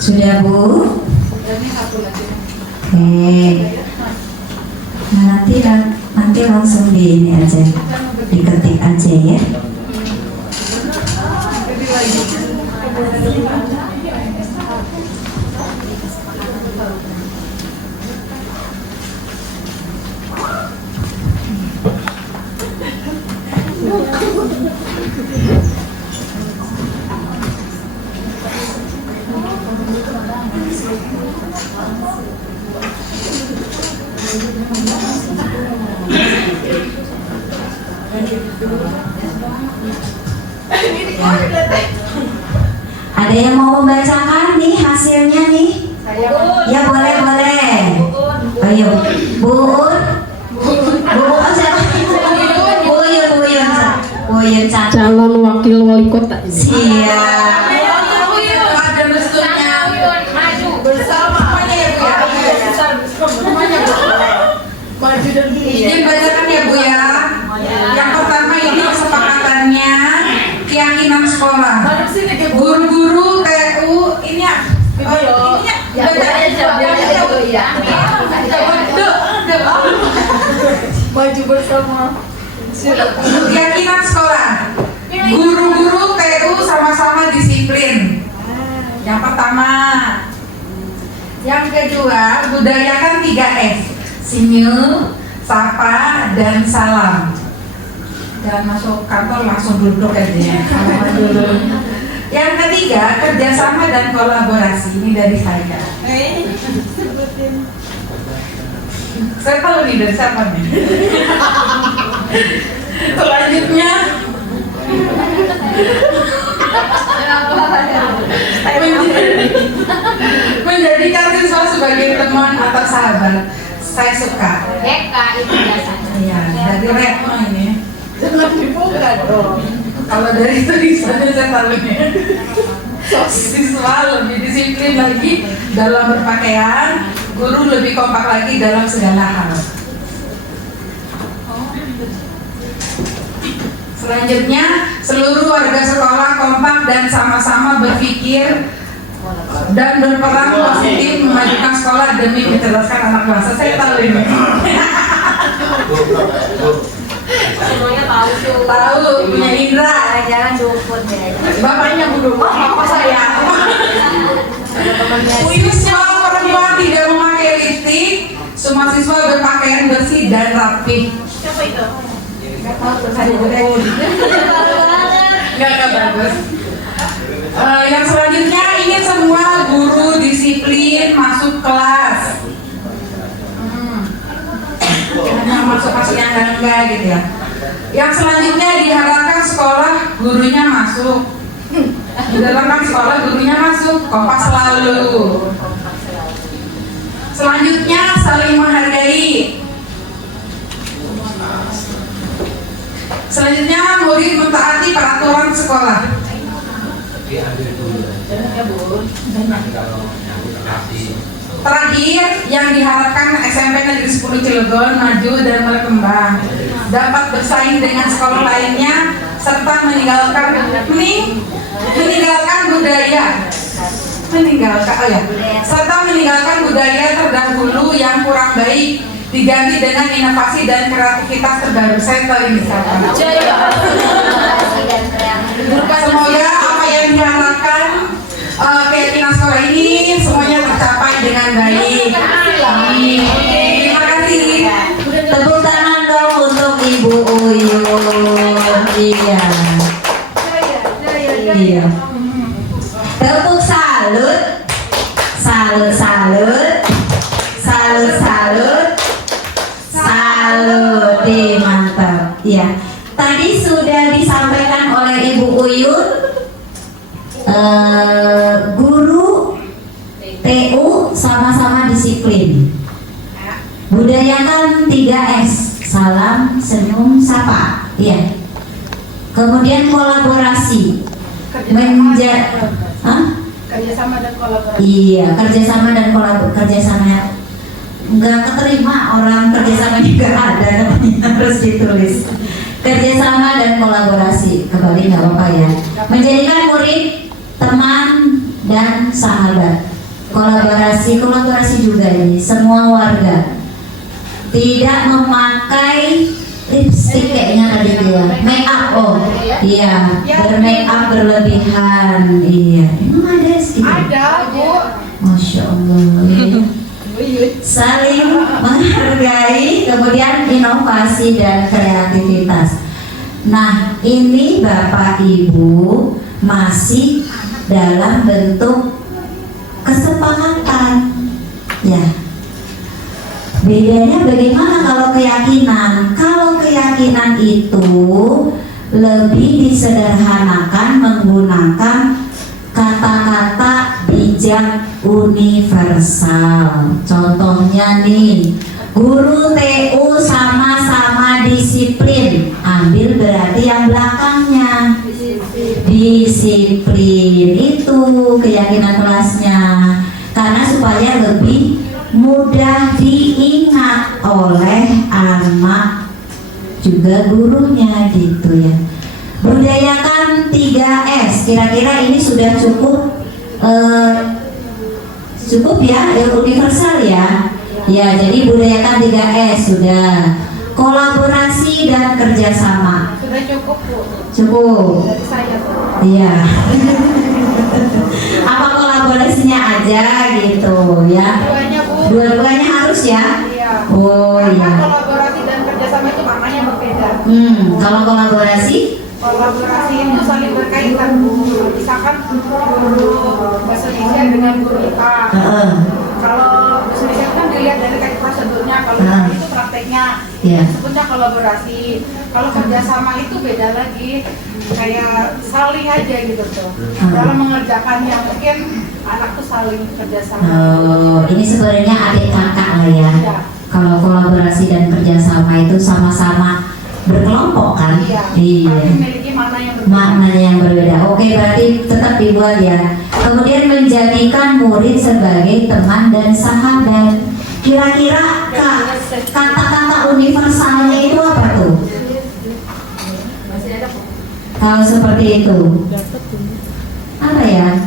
Sudah, Bu? Oke. Nah, nanti langsung di ini aja, diketik aja ya. Ada yang mau membacakan nih hasilnya nih? Ya boleh. Ayo, Bu siapa? Buyun Calon wakil wali kota. Siap. Ada restunya maju bersama. Maju dan izin bacakan ya Bu ya. Yang pertama ini kesepakatannya keyakinan sekolah. Guru-guru TU ini ya. Maju bersama. Keyakinan sekolah. Guru-guru TU sama-sama disiplin. Yang pertama. Yang kedua, budayakan 3S. Senyum, sapa, dan salam. Jangan masuk kantor langsung duduk aja. Salaman dulu. Yang ketiga, kerjasama dan kolaborasi. Ini dari saya. Saya tahu nih dari siapa nih. Selanjutnya, menjadikan siswa sebagai teman atau sahabat. Saya suka. Eka itu biasanya. Iya, dari Retno ini. Jangan dibuka dong. Kalau dari tulisannya saya tahu nih. Siswa lebih disiplin lagi dalam berpakaian, guru lebih kompak lagi dalam segala hal. Selanjutnya, seluruh warga sekolah kompak dan sama-sama berpikir dan berperan positif memajukan sekolah demi mencerdaskan anak bangsa. Saya tahu ini. Semuanya tahu tuh. Tahu, punya Indra. Jangan dukun ya. Bapaknya Bu apa saya? Siswa perempuan tidak memakai lipstik. Semua siswa berpakaian bersih dan rapi. Siapa itu? Nggak bagus. Yang selanjutnya ingin semua guru disiplin masuk kelas. Jangan masuk yang enggak gitu ya. Yang selanjutnya diharapkan sekolah gurunya masuk. Diharapkan sekolah gurunya masuk, kompak selalu. Selanjutnya saling menghargai. Selanjutnya murid mentaati peraturan sekolah. Terakhir, yang diharapkan SMP Negeri 10 Cilegon maju dan berkembang, dapat bersaing dengan sekolah lainnya, serta meninggalkan budaya terdahulu yang kurang baik, diganti dengan inovasi dan kreativitas terbaru. Saya tahu ini siapa. Semoga apa yang diharapkan keyakinan sekolah ini semuanya tercapai dengan baik. Amin. Terima kasih. Tepuk tangan dong untuk Ibu Uyun. Iya. Ya, tadi sudah disampaikan oleh Ibu Uyun, guru TU sama-sama disiplin. Budayakan 3S, salam, senyum, sapa. Iya. Kemudian kolaborasi. Kerjasama dan kolaborasi. Iya, kerjasama dan kerjasama. Nggak keterima orang kerjasama juga ada, harus ditulis. Kerjasama dan kolaborasi, kembali nggak apa-apa ya. Menjadikan murid teman dan sahabat. Kolaborasi juga ini semua warga. Tidak memakai lipstick kayaknya tadi dia, make up iya, bermake up berlebihan, iya. Emang ada sih? Ada, Bu. Masya Allah. Saling menghargai, kemudian inovasi dan kreativitas. Nah, ini Bapak Ibu masih dalam bentuk kesepakatan, ya. Bedanya bagaimana kalau keyakinan? Kalau keyakinan itu lebih disederhanakan menggunakan kata-kata bijak universal. Contohnya nih, guru TU sama-sama disiplin. Ambil berarti yang belakangnya. Disiplin itu keyakinan kelasnya. Karena supaya lebih mudah diingat oleh anak juga gurunya gitu ya. Budayakan 3S, kira-kira ini sudah cukup cukup ya, universal ya. Ya, jadi budayakan 3S sudah. Kolaborasi dan kerjasama. Sudah cukup, Bu. Cukup. Dari saya, Bu. Iya. Apa kolaborasinya aja gitu ya? Dua-duanya, Bu. Dua-duanya harus ya? Iya. Oh Karena iya. kolaborasi dan kerjasama itu maknanya berbeda. Kalau kolaborasi? Kolaborasi itu saling berkaitan, Bu. Misalkan guru bahasa Indonesia dengan guru IPA. Kalau bahasa Indonesia kan dilihat dari kayak prosedurnya, kalau itu prakteknya. Iya. Sebutnya kolaborasi. Kalau kerjasama itu beda lagi, kayak saling aja gitu tuh. Dalam mengerjakan yang mungkin anak tuh saling kerjasama. Oh, ini sebenarnya adik kakak lah ya. Iya. Kalau kolaborasi dan kerjasama itu sama-sama berkelompok kan? Iya. Iya. Memiliki makna yang berbeda. Maknanya yang berbeda. Oke, berarti tetap dibuat ya. Kemudian menjadikan murid sebagai teman dan sahabat. Kira-kira kata-kata universalnya itu apa tuh? Kalau seperti itu, apa ya?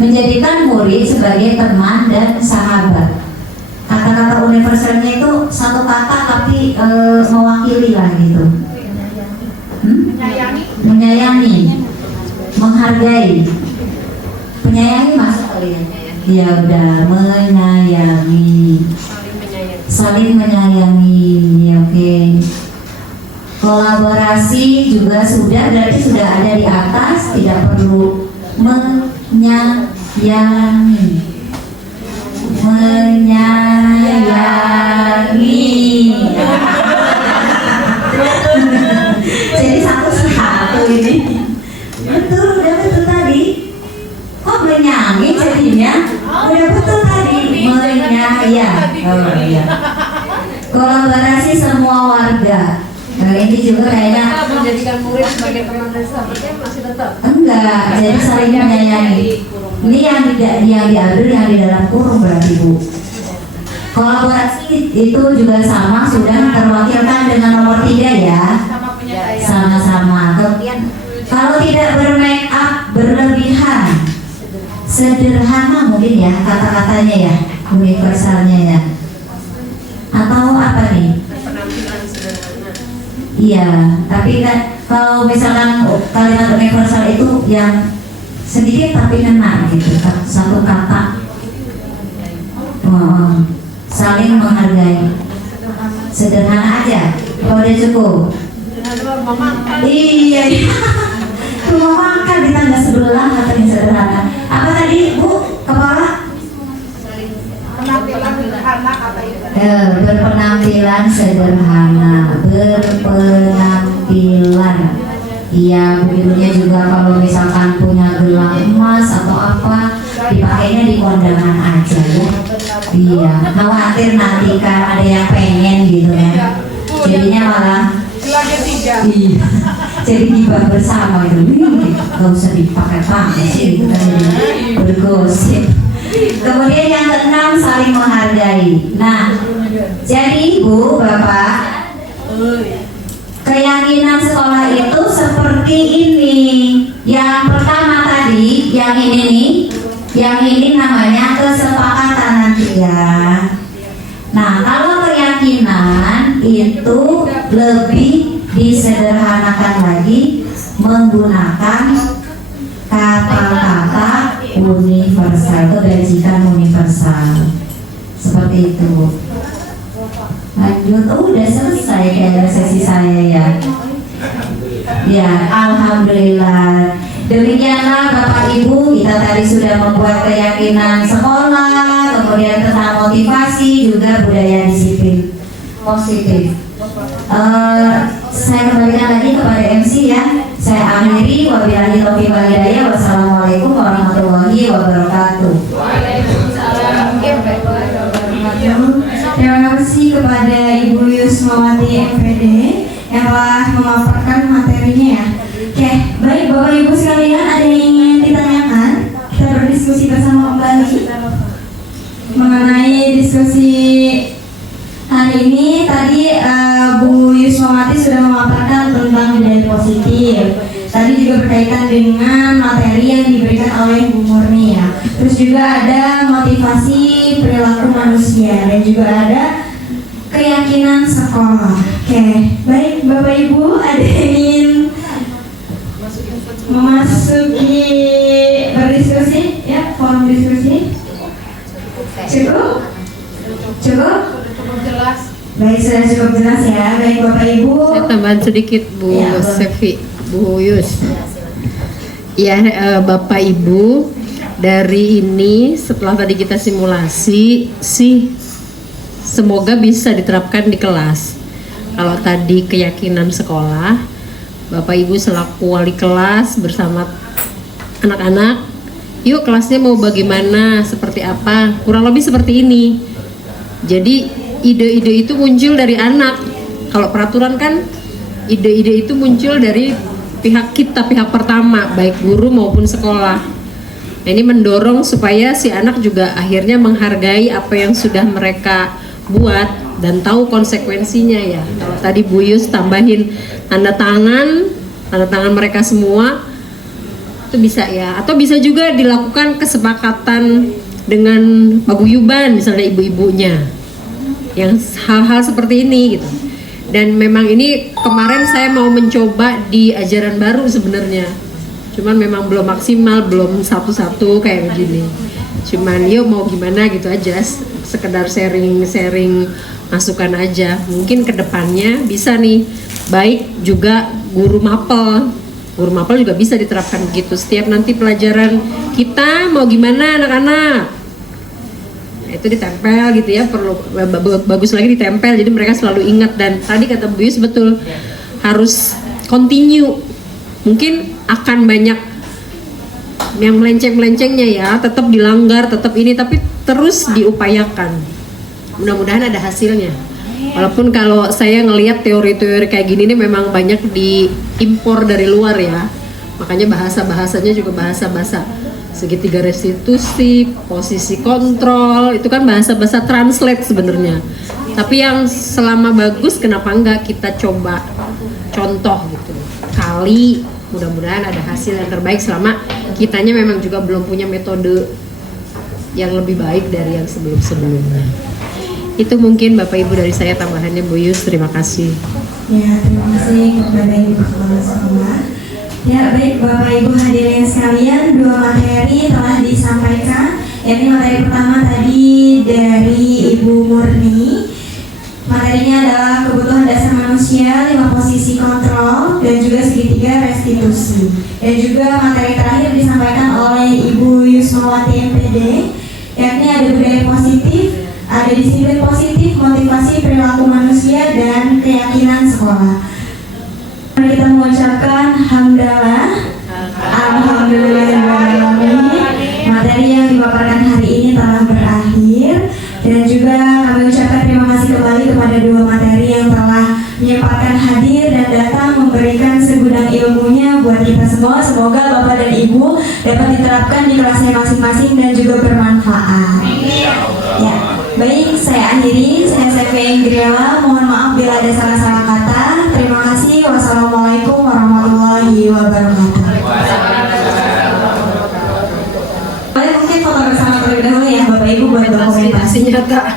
Menjadikan murid sebagai teman dan sahabat. Kata-kata universalnya itu satu kata tapi mewakili lah gitu. Menyayangi, menghargai. Penyayangi masuk kali ya? Ya udah, menyayangi, saling menyayangi, oke. Kolaborasi juga sudah, berarti sudah ada di atas, tidak perlu menyayangi. Jadi satu-satu ini. Betul, udah betul tadi. Kok menyanyi jadinya? Udah betul tadi. Menyanyi. Oh iya. Kolaborasi semua warga. Nah, ini juga kayaknya menjadikan murid sebagai teman dan sahabatnya masih tetap enggak, jadi saling menyayangi. Ini yang diambil yang di dalam kurung berarti Bu. Kolaborasi itu juga sama, sudah terwakilkan dengan nomor 3 ya. Sama-sama. Kemudian kalau tidak bermake up berlebihan, sederhana mungkin ya kata-katanya ya, universalnya ya. Atau apa nih? penampilan sederhana. Iya, tapi kan kalau misalkan kalimat universal itu yang sedikit tapi kena gitu, satu kata. Saling menghargai, sederhana aja. Kalau udah cukup. Iya, rumah makan di tangga sebelah katanya sederhana. Apa tadi Bu? Kepala? berpenampilan sederhana kata itu. Berpenampilan sederhana, berpenampilan. Iya, begitunya juga kalau misalkan punya gelang emas atau apa, dipakainya di kondangan aja ya. Iya, khawatir nanti kan ada yang pengen gitu ya. Jadinya malah Gelangnya 3. iya, jadi gibah bersama itu. Gak usah dipakai sih gitu kan, jadi bergosip. Kemudian yang keenam, saling menghargai. Nah, jadi Ibu, Bapak, keyakinan sekolah itu seperti ini. Yang pertama tadi, yang ini nih, yang ini namanya kesepakatan nanti ya. Nah, kalau keyakinan itu lebih disederhanakan lagi menggunakan kata-kata universal, kebajikan universal. Seperti itu. Lanjut, udah selesai kayaknya sesi saya ya. Ya, alhamdulillah. Demikianlah Bapak Ibu, kita tadi sudah membuat keyakinan sekolah, kemudian tentang motivasi, juga budaya disiplin positif. Saya kembalikan lagi kepada MC ya. Saya akhiri, wabillahi taufiq wal hidayah. Wassalamualaikum warahmatullahi wabarakatuh. Terima kasih kepada Ibu Yusmawati MPD yang telah memaparkan materinya ya. Oke, baik Bapak Ibu sekalian, ada yang ingin ditanyakan? Kita berdiskusi bersama kembali mengenai diskusi hari ini. Tadi Bu Yusmawati sudah memaparkan tentang budaya positif. Tadi juga berkaitan dengan materi yang diberikan oleh Bu Murni ya. Terus juga ada motivasi perilaku manusia dan juga ada keyakinan sekolah. Oke, baik Bapak Ibu, ada yang ingin memasuki berdiskusi ya, forum diskusi? Cukup? Cukup? Jelas. Baik, sudah cukup jelas ya. Baik Bapak Ibu. Saya tambahan sedikit Bu Ya, Sevi, Bu Yus. Ya, Bapak Ibu, dari ini setelah tadi kita simulasi sih semoga bisa diterapkan di kelas. Kalau tadi keyakinan sekolah, Bapak Ibu selaku wali kelas bersama anak-anak, yuk kelasnya mau bagaimana, seperti apa, kurang lebih seperti ini. Jadi ide-ide itu muncul dari anak. Kalau peraturan kan ide-ide itu muncul dari pihak kita, pihak pertama, baik guru maupun sekolah. Nah, ini mendorong supaya si anak juga akhirnya menghargai apa yang sudah mereka buat dan tahu konsekuensinya ya. Kalau tadi Bu Yus tambahin tanda tangan mereka semua, itu bisa ya. Atau bisa juga dilakukan kesepakatan dengan paguyuban misalnya ibu-ibunya, yang hal-hal seperti ini gitu. Dan memang ini kemarin saya mau mencoba di ajaran baru sebenarnya, cuman memang belum maksimal, belum satu-satu kayak begini. Cuman yuk mau gimana gitu aja, sekedar sharing masukan aja. Mungkin kedepannya bisa nih, baik juga guru mapel juga bisa diterapkan begitu. Setiap nanti pelajaran kita mau gimana anak-anak, itu ditempel gitu ya, perlu bagus lagi ditempel, jadi mereka selalu ingat. Dan tadi kata Bu Yus betul, harus continue. Mungkin akan banyak yang melenceng-melencengnya ya, tetap dilanggar, tetap ini, tapi terus diupayakan. Mudah-mudahan ada hasilnya. Walaupun kalau saya ngelihat teori-teori kayak gini nih memang banyak diimpor dari luar ya, makanya bahasa-bahasanya juga bahasa-bahasa segitiga restitusi, posisi kontrol, itu kan bahasa-bahasa translate sebenarnya. Tapi yang selama bagus, kenapa enggak kita coba contoh gitu. Kali mudah-mudahan ada hasil yang terbaik, selama kitanya memang juga belum punya metode yang lebih baik dari yang sebelum-sebelumnya. Itu mungkin Bapak Ibu dari saya, tambahannya Bu Yus. Terima kasih. Ya, terima kasih kepada Ibu Kepala Sekolah. Ya, baik Bapak Ibu hadirin sekalian, dua materi telah disampaikan. Yakni materi pertama tadi dari Ibu Murni. Materinya adalah kebutuhan dasar manusia, 5 posisi kontrol, dan juga segitiga restitusi. Dan juga materi terakhir disampaikan oleh Ibu Yusmawati MPD, yakni ada budaya positif, ada disiplin positif, motivasi perilaku manusia, dan keyakinan sekolah. Mari kita mengucapkan hamdalah. Alhamdulillahirrahmanirrahim. Materi yang dipaparkan hari ini telah berakhir, dan juga kami ucapkan terima kasih kembali kepada dua materi yang telah menyempatkan hadir dan datang memberikan segudang ilmunya buat kita semua. Semoga Bapak dan Ibu dapat diterapkan di kelasnya masing-masing dan juga bermanfaat. Ya, baik, saya akhiri. Saya Sevi Inggriela. Mohon maaf bila ada salah-salah kata. Terima kasih. Wassalamualaikum warahmatullahi wabarakatuh. Mungkin foto bersama terlebih dahulu ya Bapak Ibu buat dokumentasi nyata.